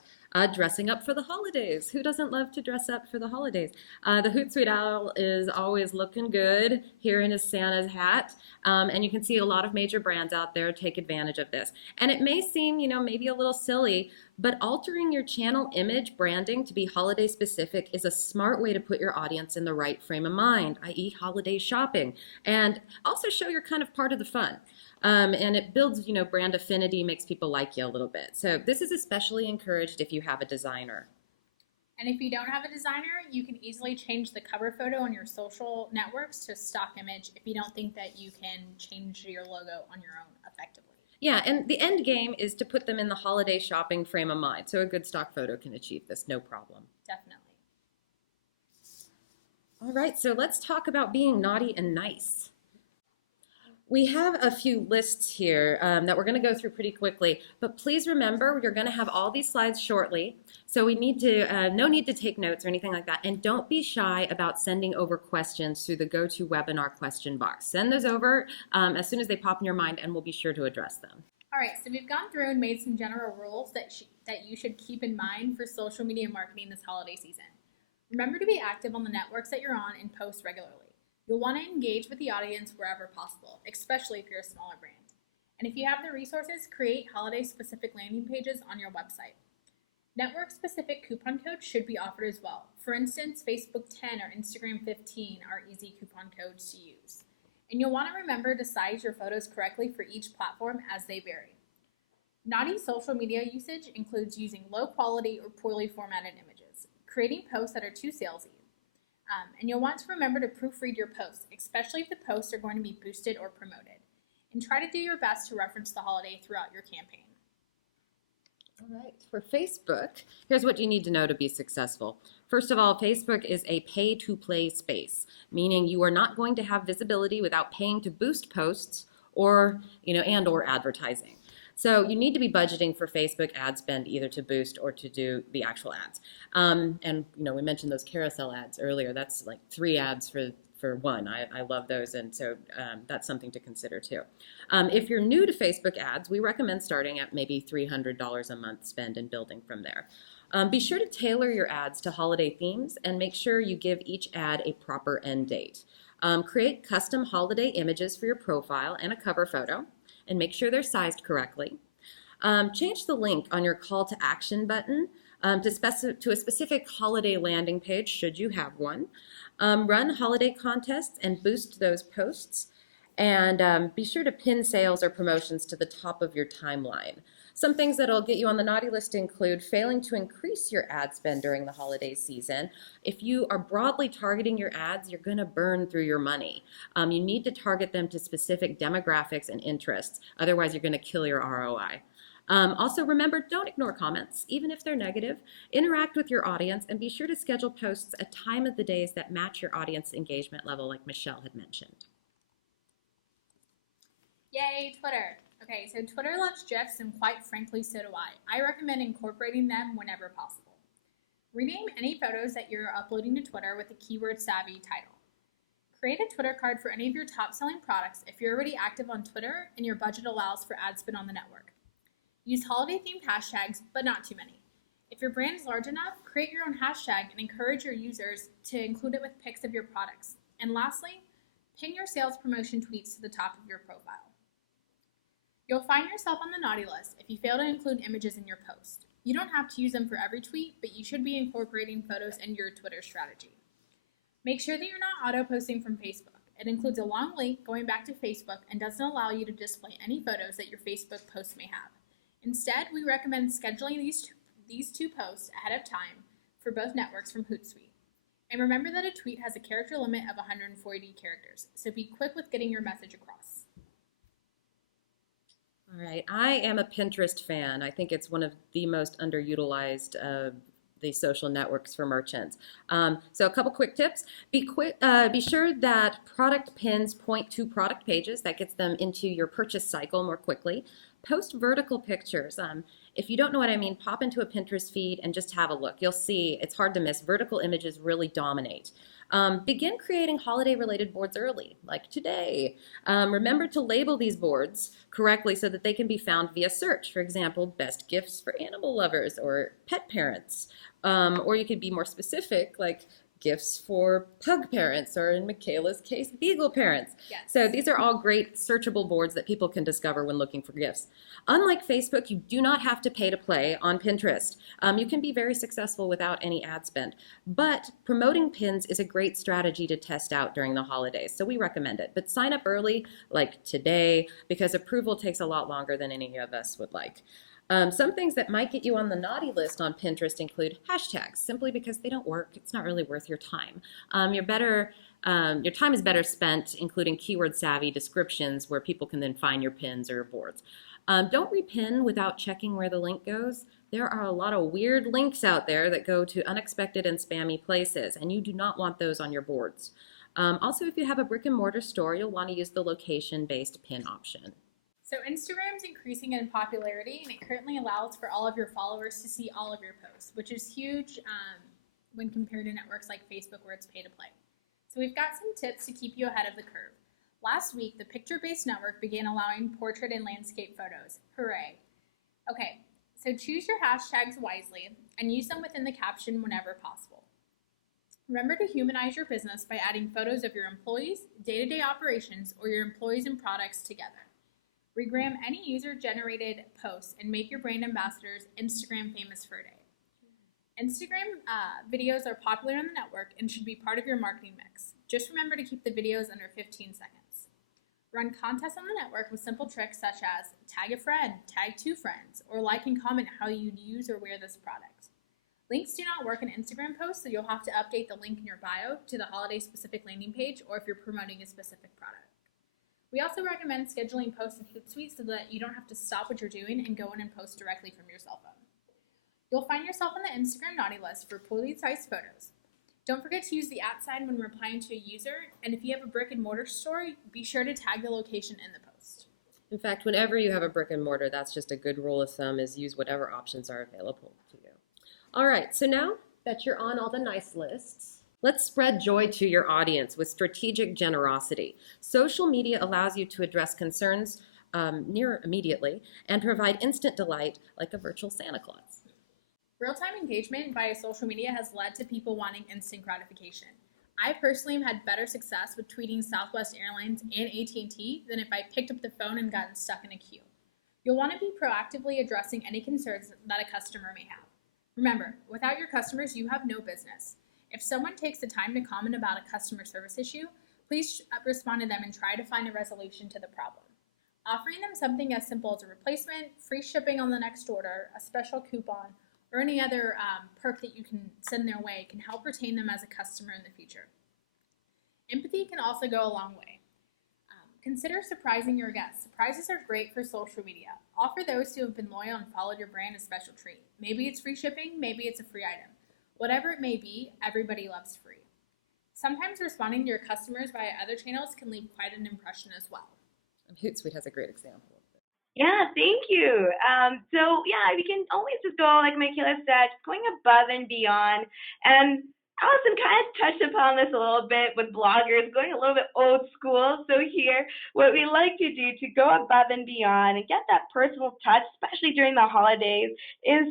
Dressing up for the holidays. Who doesn't love to dress up for the holidays? The Hootsuite owl is always looking good here in his Santa's hat, and you can see a lot of major brands out there take advantage of this. And it may seem, maybe a little silly, but altering your channel image branding to be holiday specific is a smart way to put your audience in the right frame of mind, i.e. holiday shopping, and also show you're kind of part of the fun. And it builds, brand affinity, makes people like you a little bit. So this is especially encouraged if you have a designer. And if you don't have a designer, you can easily change the cover photo on your social networks to stock image if you don't think that you can change your logo on your own effectively. Yeah, and the end game is to put them in the holiday shopping frame of mind. So a good stock photo can achieve this, no problem. Definitely. All right, so let's talk about being naughty and nice. We have a few lists here that we're going to go through pretty quickly, but please remember you're going to have all these slides shortly, so we need to no need to take notes or anything like that, and don't be shy about sending over questions through the GoToWebinar question box. Send those over as soon as they pop in your mind, and we'll be sure to address them. All right, so we've gone through and made some general rules that you should keep in mind for social media marketing this holiday season. Remember to be active on the networks that you're on and post regularly. You'll want to engage with the audience wherever possible, especially if you're a smaller brand. And if you have the resources, create holiday-specific landing pages on your website. Network-specific coupon codes should be offered as well. For instance, Facebook 10 or Instagram 15 are easy coupon codes to use. And you'll want to remember to size your photos correctly for each platform as they vary. Naughty social media usage includes using low-quality or poorly formatted images, creating posts that are too salesy, and you'll want to remember to proofread your posts, especially if the posts are going to be boosted or promoted. And try to do your best to reference the holiday throughout your campaign. All right, for Facebook, here's what you need to know to be successful. First of all, Facebook is a pay-to-play space, meaning you are not going to have visibility without paying to boost posts or, and or advertising. So you need to be budgeting for Facebook ad spend either to boost or to do the actual ads. And we mentioned those carousel ads earlier. That's like 3 ads for one. I love those, and so that's something to consider too. If you're new to Facebook ads, we recommend starting at maybe $300 a month spend and building from there. Be sure to tailor your ads to holiday themes and make sure you give each ad a proper end date. Create custom holiday images for your profile and a cover photo, and make sure they're sized correctly. Change the link on your call to action button to a specific holiday landing page, should you have one. Run holiday contests and boost those posts. And be sure to pin sales or promotions to the top of your timeline. Some things that'll get you on the naughty list include failing to increase your ad spend during the holiday season. If you are broadly targeting your ads, you're going to burn through your money. You need to target them to specific demographics and interests. Otherwise, you're going to kill your ROI. Also, remember, don't ignore comments, even if they're negative. Interact with your audience and be sure to schedule posts at time of the days that match your audience engagement level, like Michelle had mentioned. Yay, Twitter. Okay, so Twitter loves GIFs, and quite frankly, so do I. I recommend incorporating them whenever possible. Rename any photos that you're uploading to Twitter with a keyword-savvy title. Create a Twitter card for any of your top-selling products if you're already active on Twitter and your budget allows for ad spend on the network. Use holiday-themed hashtags, but not too many. If your brand is large enough, create your own hashtag and encourage your users to include it with pics of your products. And lastly, pin your sales promotion tweets to the top of your profile. You'll find yourself on the naughty list if you fail to include images in your post. You don't have to use them for every tweet, but you should be incorporating photos in your Twitter strategy. Make sure that you're not auto-posting from Facebook. It includes a long link going back to Facebook and doesn't allow you to display any photos that your Facebook posts may have. Instead, we recommend scheduling these two posts ahead of time for both networks from Hootsuite. And remember that a tweet has a character limit of 140 characters, so be quick with getting your message across. All right, I am a Pinterest fan. I think it's one of the most underutilized the social networks for merchants. So a couple quick tips. Be sure that product pins point to product pages. That gets them into your purchase cycle more quickly. Post vertical pictures. If you don't know what I mean, pop into a Pinterest feed and just have a look. You'll see it's hard to miss. Vertical images really dominate. Begin creating holiday-related boards early, like today. Remember to label these boards correctly so that they can be found via search. For example, best gifts for animal lovers or pet parents. Or you could be more specific, like gifts for pug parents, or in Michaela's case, beagle parents. Yes. So these are all great searchable boards that people can discover when looking for gifts. Unlike Facebook, you do not have to pay to play on Pinterest. You can be very successful without any ad spend. But promoting pins is a great strategy to test out during the holidays, so we recommend it. But sign up early, like today, because approval takes a lot longer than any of us would like. Some things that might get you on the naughty list on Pinterest include hashtags, simply because they don't work. It's not really worth your time. Your time is better spent including keyword-savvy descriptions where people can then find your pins or your boards. Don't repin without checking where the link goes. There are a lot of weird links out there that go to unexpected and spammy places, and you do not want those on your boards. Also, if you have a brick-and-mortar store, you'll want to use the location-based pin option. So Instagram's increasing in popularity, and it currently allows for all of your followers to see all of your posts, which is huge when compared to networks like Facebook where it's pay to play. So we've got some tips to keep you ahead of the curve. Last week, the picture-based network began allowing portrait and landscape photos. Hooray. Okay, so choose your hashtags wisely and use them within the caption whenever possible. Remember to humanize your business by adding photos of your employees, day-to-day operations, or your employees and products together. Regram any user-generated posts and make your brand ambassadors Instagram famous for a day. Instagram videos are popular on the network and should be part of your marketing mix. Just remember to keep the videos under 15 seconds. Run contests on the network with simple tricks such as tag a friend, tag 2 friends, or like and comment how you'd use or wear this product. Links do not work in Instagram posts, so you'll have to update the link in your bio to the holiday-specific landing page or if you're promoting a specific product. We also recommend scheduling posts in Hootsuite so that you don't have to stop what you're doing and go in and post directly from your cell phone. You'll find yourself on the Instagram naughty list for poorly sized photos. Don't forget to use the @ sign when replying to a user, and if you have a brick and mortar store, be sure to tag the location in the post. In fact, whenever you have a brick and mortar, that's just a good rule of thumb, is use whatever options are available to you. All right, so now that you're on all the nice lists, let's spread joy to your audience with strategic generosity. Social media allows you to address concerns near immediately and provide instant delight like a virtual Santa Claus. Real-time engagement via social media has led to people wanting instant gratification. I personally have had better success with tweeting Southwest Airlines and AT&T than if I picked up the phone and gotten stuck in a queue. You'll want to be proactively addressing any concerns that a customer may have. Remember, without your customers, you have no business. If someone takes the time to comment about a customer service issue, please respond to them and try to find a resolution to the problem. Offering them something as simple as a replacement, free shipping on the next order, a special coupon, or any other perk that you can send their way can help retain them as a customer in the future. Empathy can also go a long way. Consider surprising your guests. Surprises are great for social media. Offer those who have been loyal and followed your brand a special treat. Maybe it's free shipping, maybe it's a free item. Whatever it may be, everybody loves free. Sometimes responding to your customers via other channels can leave quite an impression as well. And Hootsuite has a great example. Yeah, thank you. So yeah, we can always just go, like Michaela said, going above and beyond. And Allison kind of touched upon this a little bit with bloggers, going a little bit old school. So here, what we like to do to go above and beyond and get that personal touch, especially during the holidays, is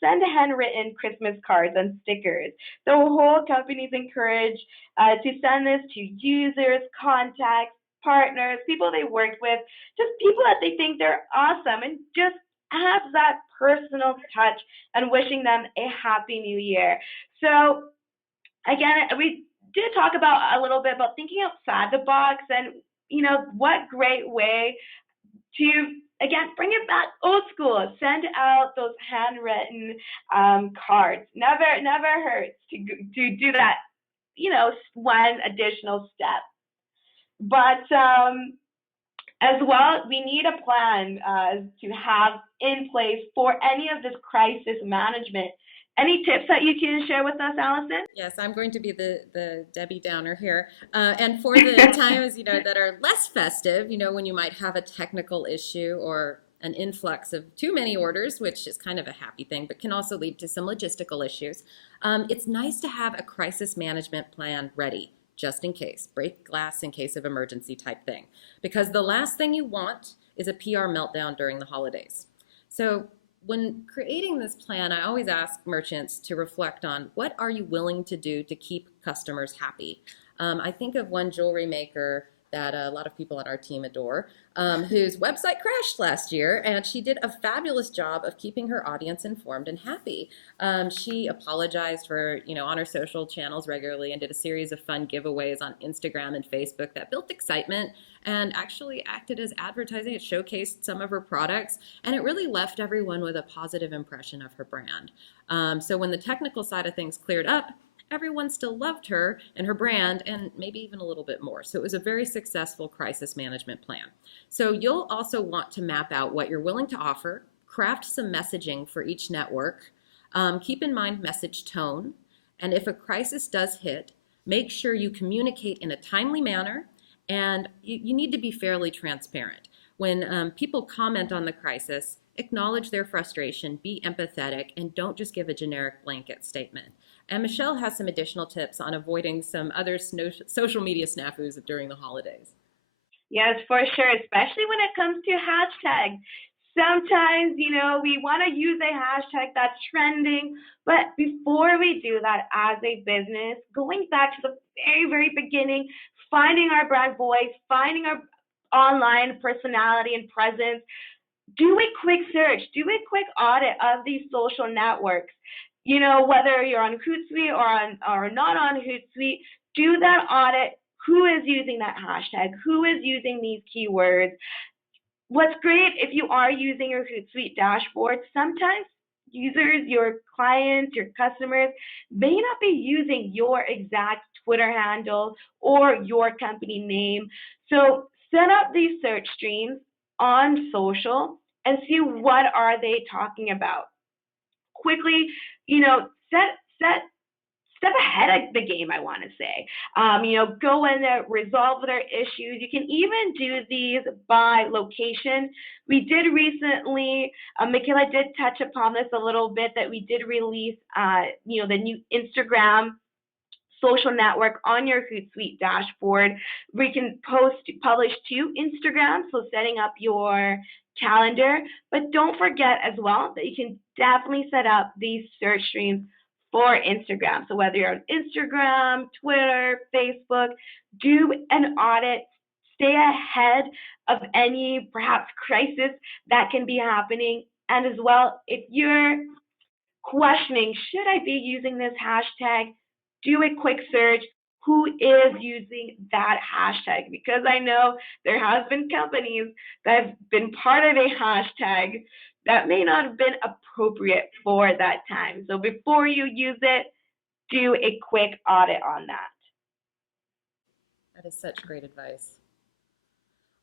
send handwritten Christmas cards and stickers. The whole company's encouraged to send this to users, contacts, partners, people they worked with, just people that they think they're awesome, and just have that personal touch and wishing them a happy new year. So again, we did talk about a little bit about thinking outside the box, and what great way to again bring it back old school. Send out those handwritten cards. Never hurts to do that. One additional step. But as well, we need a plan to have in place for any of this crisis management. Any tips that you can share with us, Allison? Yes, I'm going to be the Debbie Downer here. And for the times, that are less festive, when you might have a technical issue or an influx of too many orders, which is kind of a happy thing, but can also lead to some logistical issues, it's nice to have a crisis management plan ready, just in case. Break glass in case of emergency type thing. Because the last thing you want is a PR meltdown during the holidays. So when creating this plan, I always ask merchants to reflect on what are you willing to do to keep customers happy. I think of one jewelry maker that a lot of people on our team adore, whose website crashed last year, and she did a fabulous job of keeping her audience informed and happy. She apologized for, on her social channels regularly and did a series of fun giveaways on Instagram and Facebook that built excitement and actually acted as advertising. It showcased some of her products, and it really left everyone with a positive impression of her brand. So when the technical side of things cleared up, everyone still loved her and her brand, and maybe even a little bit more. So it was a very successful crisis management plan. So you'll also want to map out what you're willing to offer, craft some messaging for each network, keep in mind message tone, and if a crisis does hit, make sure you communicate in a timely manner, and you need to be fairly transparent. When people comment on the crisis, acknowledge their frustration, be empathetic, and don't just give a generic blanket statement. And Michelle has some additional tips on avoiding some other social media snafus during the holidays. Yes, for sure, especially when it comes to hashtags. Sometimes, we want to use a hashtag that's trending, but before we do that as a business, going back to the very, very beginning, finding our brand voice, finding our online personality and presence, do a quick search, do a quick audit of these social networks. Whether you're on Hootsuite or not on Hootsuite, do that audit. Who is using that hashtag? Who is using these keywords? What's great if you are using your Hootsuite dashboard, sometimes users, your clients, your customers may not be using your exact Twitter handle or your company name. So set up these search streams on social and see what are they talking about. quickly, step ahead of the game, I want to say. Go in there, resolve their issues. You can even do these by location. We did recently, Michaela did touch upon this a little bit, that we did release, the new Instagram social network on your Hootsuite dashboard. We can publish to Instagram, so setting up your calendar. But don't forget as well that you can definitely set up these search streams for Instagram. So whether you're on Instagram, Twitter, Facebook, do an audit. Stay ahead of any perhaps crisis that can be happening. And as well, if you're questioning, should I be using this hashtag? Do a quick search. Who is using that hashtag? Because I know there has been companies that have been part of a hashtag that may not have been appropriate for that time. So before you use it, do a quick audit on that. That is such great advice.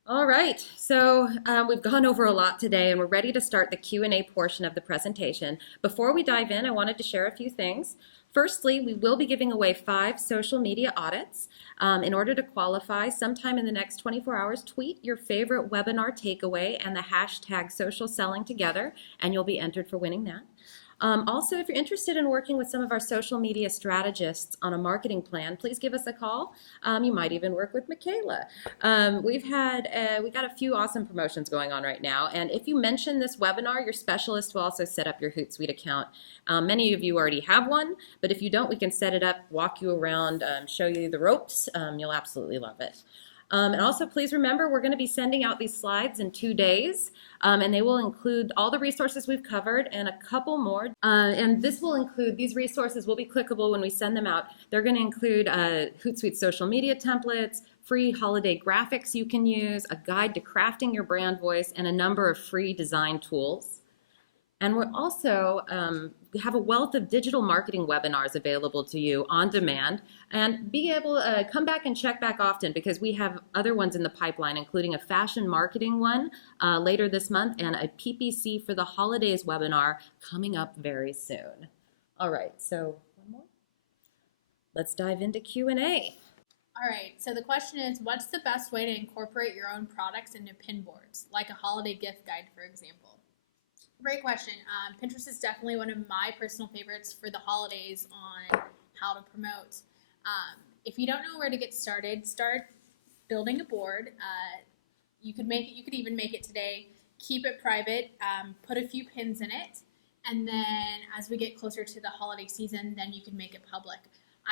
All right, so we've gone over a lot today and we're ready to start the Q&A portion of the presentation. Before we dive in, I wanted to share a few things. Firstly, we will be giving away 5 social media audits. In order to qualify, sometime in the next 24 hours, tweet your favorite webinar takeaway and the hashtag social selling together, and you'll be entered for winning that. Also, if you're interested in working with some of our social media strategists on a marketing plan, please give us a call. You might even work with Michaela. We got a few awesome promotions going on right now, and if you mention this webinar, your specialist will also set up your Hootsuite account. Many of you already have one, but if you don't, we can set it up, walk you around, show you the ropes. You'll absolutely love it. And also, please remember, we're going to be sending out these slides in 2 days, and they will include all the resources we've covered and a couple more. And this will include, these resources will be clickable when we send them out. They're going to include Hootsuite social media templates, free holiday graphics you can use, a guide to crafting your brand voice, and a number of free design tools. And we're also we have a wealth of digital marketing webinars available to you on demand, and be able to come back and check back often, because we have other ones in the pipeline, including a fashion marketing one later this month and a PPC for the holidays webinar coming up very soon. All right, so one more. Let's dive into Q&A. All right, so the question is, what's the best way to incorporate your own products into pin boards, like a holiday gift guide, for example? Great question. Pinterest is definitely one of my personal favorites for the holidays on how to promote. If you don't know where to get started, start building a board. You could even make it today. Keep it private. Put a few pins in it, and then as we get closer to the holiday season, then you can make it public.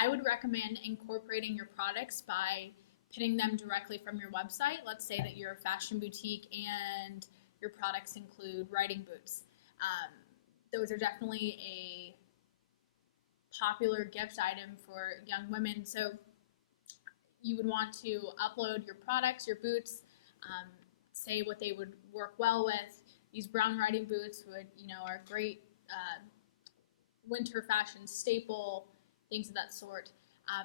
I would recommend incorporating your products by pinning them directly from your website. Let's say that you're a fashion boutique and your products include riding boots. Those are definitely a popular gift item for young women. So you would want to upload your products, your boots, say what they would work well with. These brown riding boots are a great winter fashion staple, things of that sort.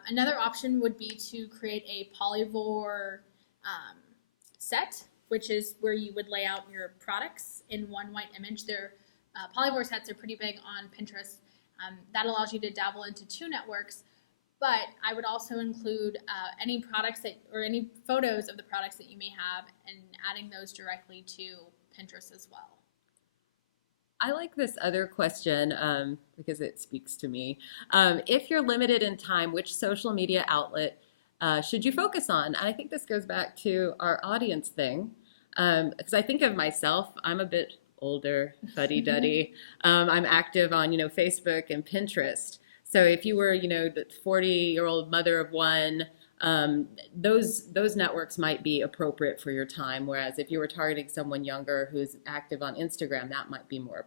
Another option would be to create a polyvore set, which is where you would lay out your products in one white image. Polyvore sets are pretty big on Pinterest. That allows you to dabble into 2 networks, but I would also include any products or any photos of the products that you may have, and adding those directly to Pinterest as well. I like this other question because it speaks to me. If you're limited in time, which social media outlet should you focus on? And I think this goes back to our audience thing, because I think of myself, I'm a bit older, fuddy-duddy. I'm active on, Facebook and Pinterest. So if you were, the 40-year-old mother of one, those networks might be appropriate for your time. Whereas if you were targeting someone younger who's active on Instagram, that might be more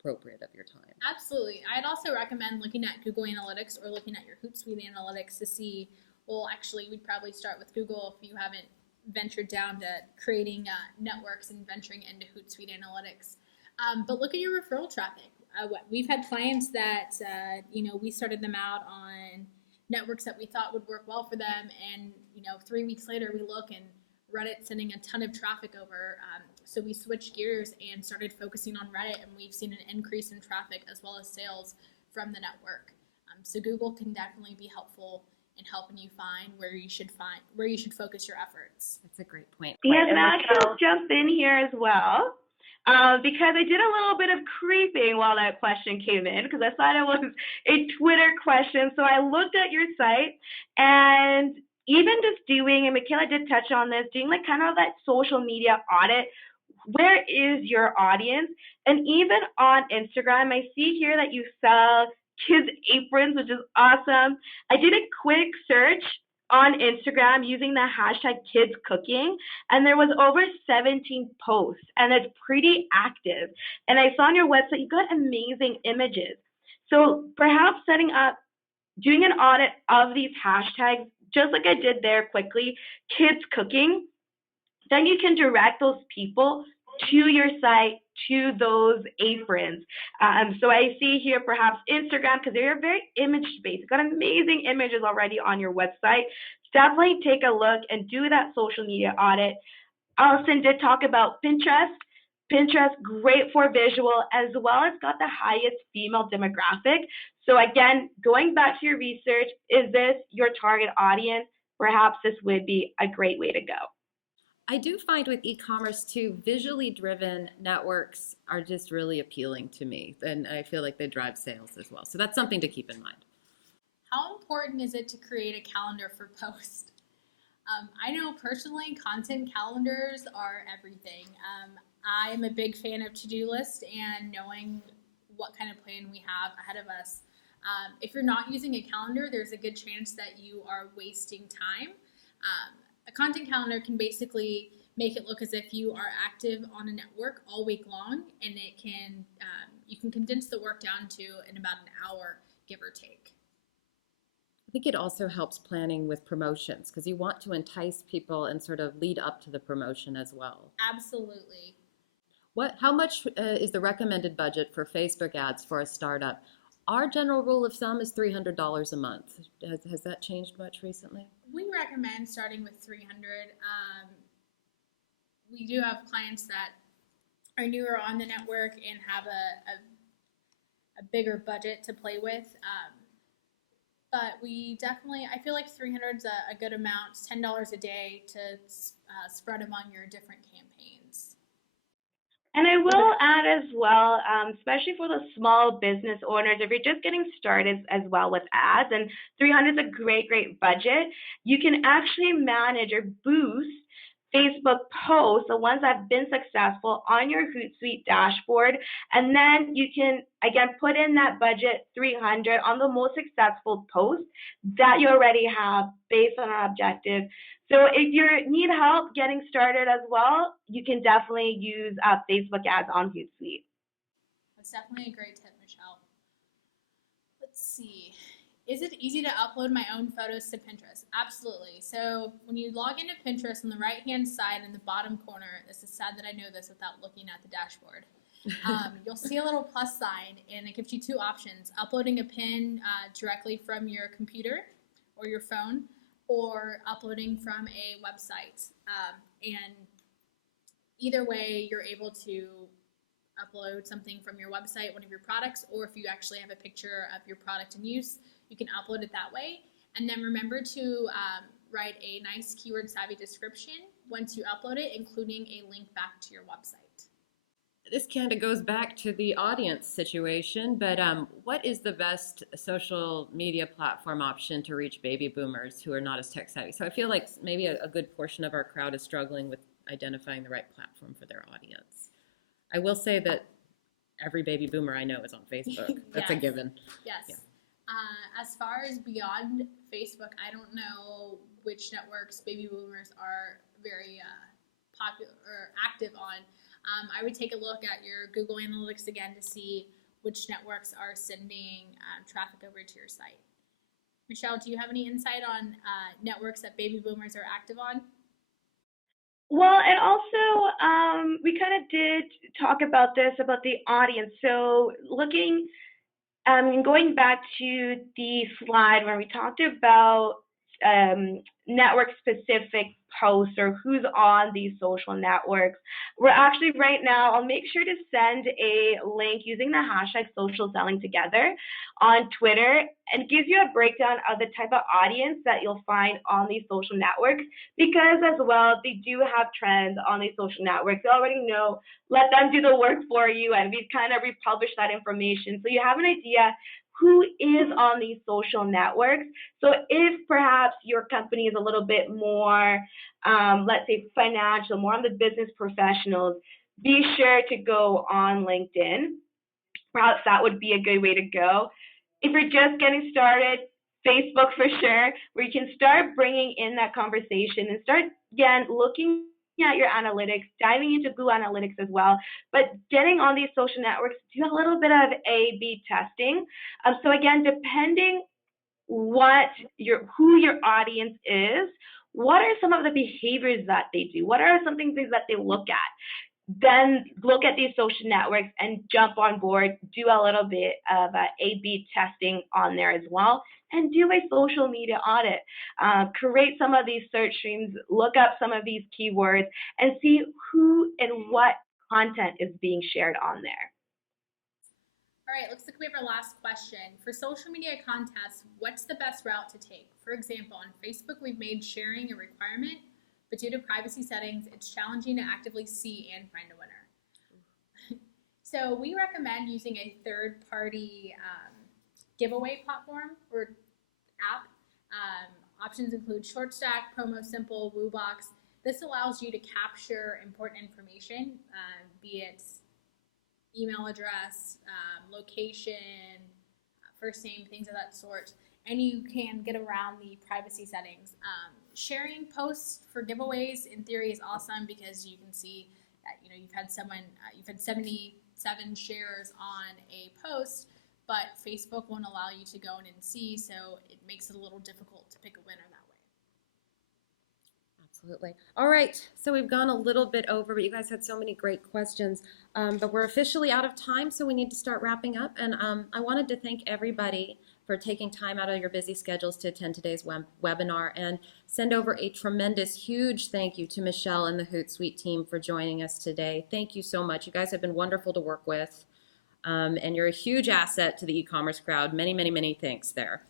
appropriate of your time. Absolutely. I'd also recommend looking at Google Analytics or looking at your Hootsuite Analytics to see, well, actually, we'd probably start with Google if you haven't ventured down to creating networks and venturing into Hootsuite Analytics. But look at your referral traffic. We've had clients that, we started them out on networks that we thought would work well for them, and 3 weeks later we look and Reddit sending a ton of traffic over. So we switched gears and started focusing on Reddit, and we've seen an increase in traffic as well as sales from the network. So Google can definitely be helpful in helping you find where you should focus your efforts. That's a great point. Yes, and I'll just jump in here as well. Because I did a little bit of creeping while that question came in, because I thought it was a Twitter question. So I looked at your site, and even just doing, and Michaela did touch on this, doing like kind of that social media audit. Where is your audience? And even on Instagram, I see here that you sell kids aprons, which is awesome. I did a quick search on Instagram using the hashtag kids cooking, and there was over 17 posts, and it's pretty active. And I saw on your website you got amazing images. So perhaps doing an audit of these hashtags, just like I did there quickly, kids cooking, then you can direct those people to your site, to those aprons. So I see here perhaps Instagram, because they're very image-based. You've got amazing images already on your website. Definitely take a look and do that social media audit. Allison did talk about Pinterest. Pinterest, great for visual, as well as got the highest female demographic. So again, going back to your research, is this your target audience? Perhaps this would be a great way to go. I do find with e-commerce too, visually driven networks are just really appealing to me, and I feel like they drive sales as well. So that's something to keep in mind. How important is it to create a calendar for post? I know personally content calendars are everything. I'm a big fan of to-do list and knowing what kind of plan we have ahead of us. If you're not using a calendar, there's a good chance that you are wasting time. A content calendar can basically make it look as if you are active on a network all week long, and it can you can condense the work down to in about an hour, give or take. I think it also helps planning with promotions, because you want to entice people and sort of lead up to the promotion as well. Absolutely. How much is the recommended budget for Facebook ads for a startup? Our general rule of thumb is $300 a month. Has that changed much recently? We recommend starting with $300. We do have clients that are newer on the network and have a bigger budget to play with. But we definitely, I feel like 300 is a good amount. It's $10 a day to spread among your different campaigns. And I will add as well, especially for the small business owners, if you're just getting started as well with ads, and 300 is a great, great budget, you can actually manage or boost Facebook posts, the ones that have been successful, on your Hootsuite dashboard. And then you can, again, put in that budget 300 on the most successful posts that you already have based on our objective. So if you need help getting started as well, you can definitely use Facebook ads on Hootsuite. That's definitely a great tip, Michelle. Let's see. Is it easy to upload my own photos to Pinterest? Absolutely. So when you log into Pinterest on the right-hand side in the bottom corner, this is sad that I know this without looking at the dashboard. You'll see a little plus sign, and it gives you two options: uploading a pin directly from your computer or your phone, or uploading from a website. And either way, you're able to upload something from your website, one of your products, or if you actually have a picture of your product in use, you can upload it that way. And then remember to write a nice keyword savvy description once you upload it, including a link back to your website. This kind of goes back to the audience situation, but what is the best social media platform option to reach baby boomers who are not as tech savvy? So I feel like maybe a good portion of our crowd is struggling with identifying the right platform for their audience. I will say that every baby boomer I know is on Facebook. That's a given. Yes. Yeah. As far as beyond Facebook, I don't know which networks baby boomers are very popular or active on. I would take a look at your Google Analytics again to see which networks are sending traffic over to your site. Michelle, do you have any insight on networks that baby boomers are active on? Well, and also we kind of did talk about this, about the audience. So going back to the slide where we talked about network specific posts or who's on these social networks. We're actually right now, I'll make sure to send a link using the hashtag social selling together on Twitter, and gives you a breakdown of the type of audience that you'll find on these social networks, because as well, they do have trends on these social networks. You already know, let them do the work for you, and we've kind of republished that information. So you have an idea who is on these social networks. So if perhaps your company is a little bit more, let's say financial, more on the business professionals, be sure to go on LinkedIn. Perhaps that would be a good way to go. If you're just getting started, Facebook for sure, where you can start bringing in that conversation and start, again, looking at your analytics, diving into Google Analytics as well, but getting on these social networks, do a little bit of A/B testing. So again, depending who your audience is, what are some of the behaviors that they do? What are some things that they look at? Then look at these social networks and jump on board, do a little bit of A/B testing on there as well, and do a social media audit. Create some of these search streams, look up some of these keywords, and see who and what content is being shared on there. All right, looks like we have our last question. For social media contests, what's the best route to take? For example, on Facebook, we've made sharing a requirement, but due to privacy settings, it's challenging to actively see and find a winner. So we recommend using a third-party giveaway platform or app. Options include ShortStack, Promo Simple, WooBox. This allows you to capture important information, be it email address, location, first name, things of that sort, and you can get around the privacy settings. Sharing posts for giveaways in theory is awesome, because you can see that you've had 77 shares on a post, but Facebook won't allow you to go in and see, so it makes it a little difficult to pick a winner that way. Absolutely. All right, so we've gone a little bit over, but you guys had so many great questions. But we're officially out of time, so we need to start wrapping up. And I wanted to thank everybody for taking time out of your busy schedules to attend today's webinar, and send over a tremendous, huge thank you to Michelle and the Hootsuite team for joining us today. Thank you so much. You guys have been wonderful to work with, and you're a huge asset to the e-commerce crowd. Many, many, many thanks there.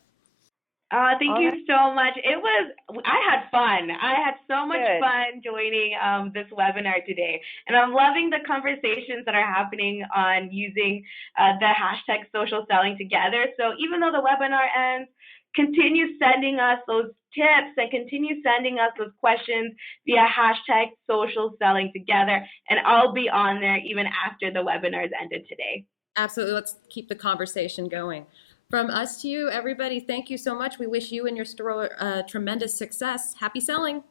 Thank you so much. I had fun. I had so much fun joining this webinar today. And I'm loving the conversations that are happening on using the hashtag social selling together. So even though the webinar ends, continue sending us those tips and continue sending us those questions via hashtag social selling together. And I'll be on there even after the webinar is ended today. Absolutely. Let's keep the conversation going. From us to you, everybody, thank you so much. We wish you and your store tremendous success. Happy selling.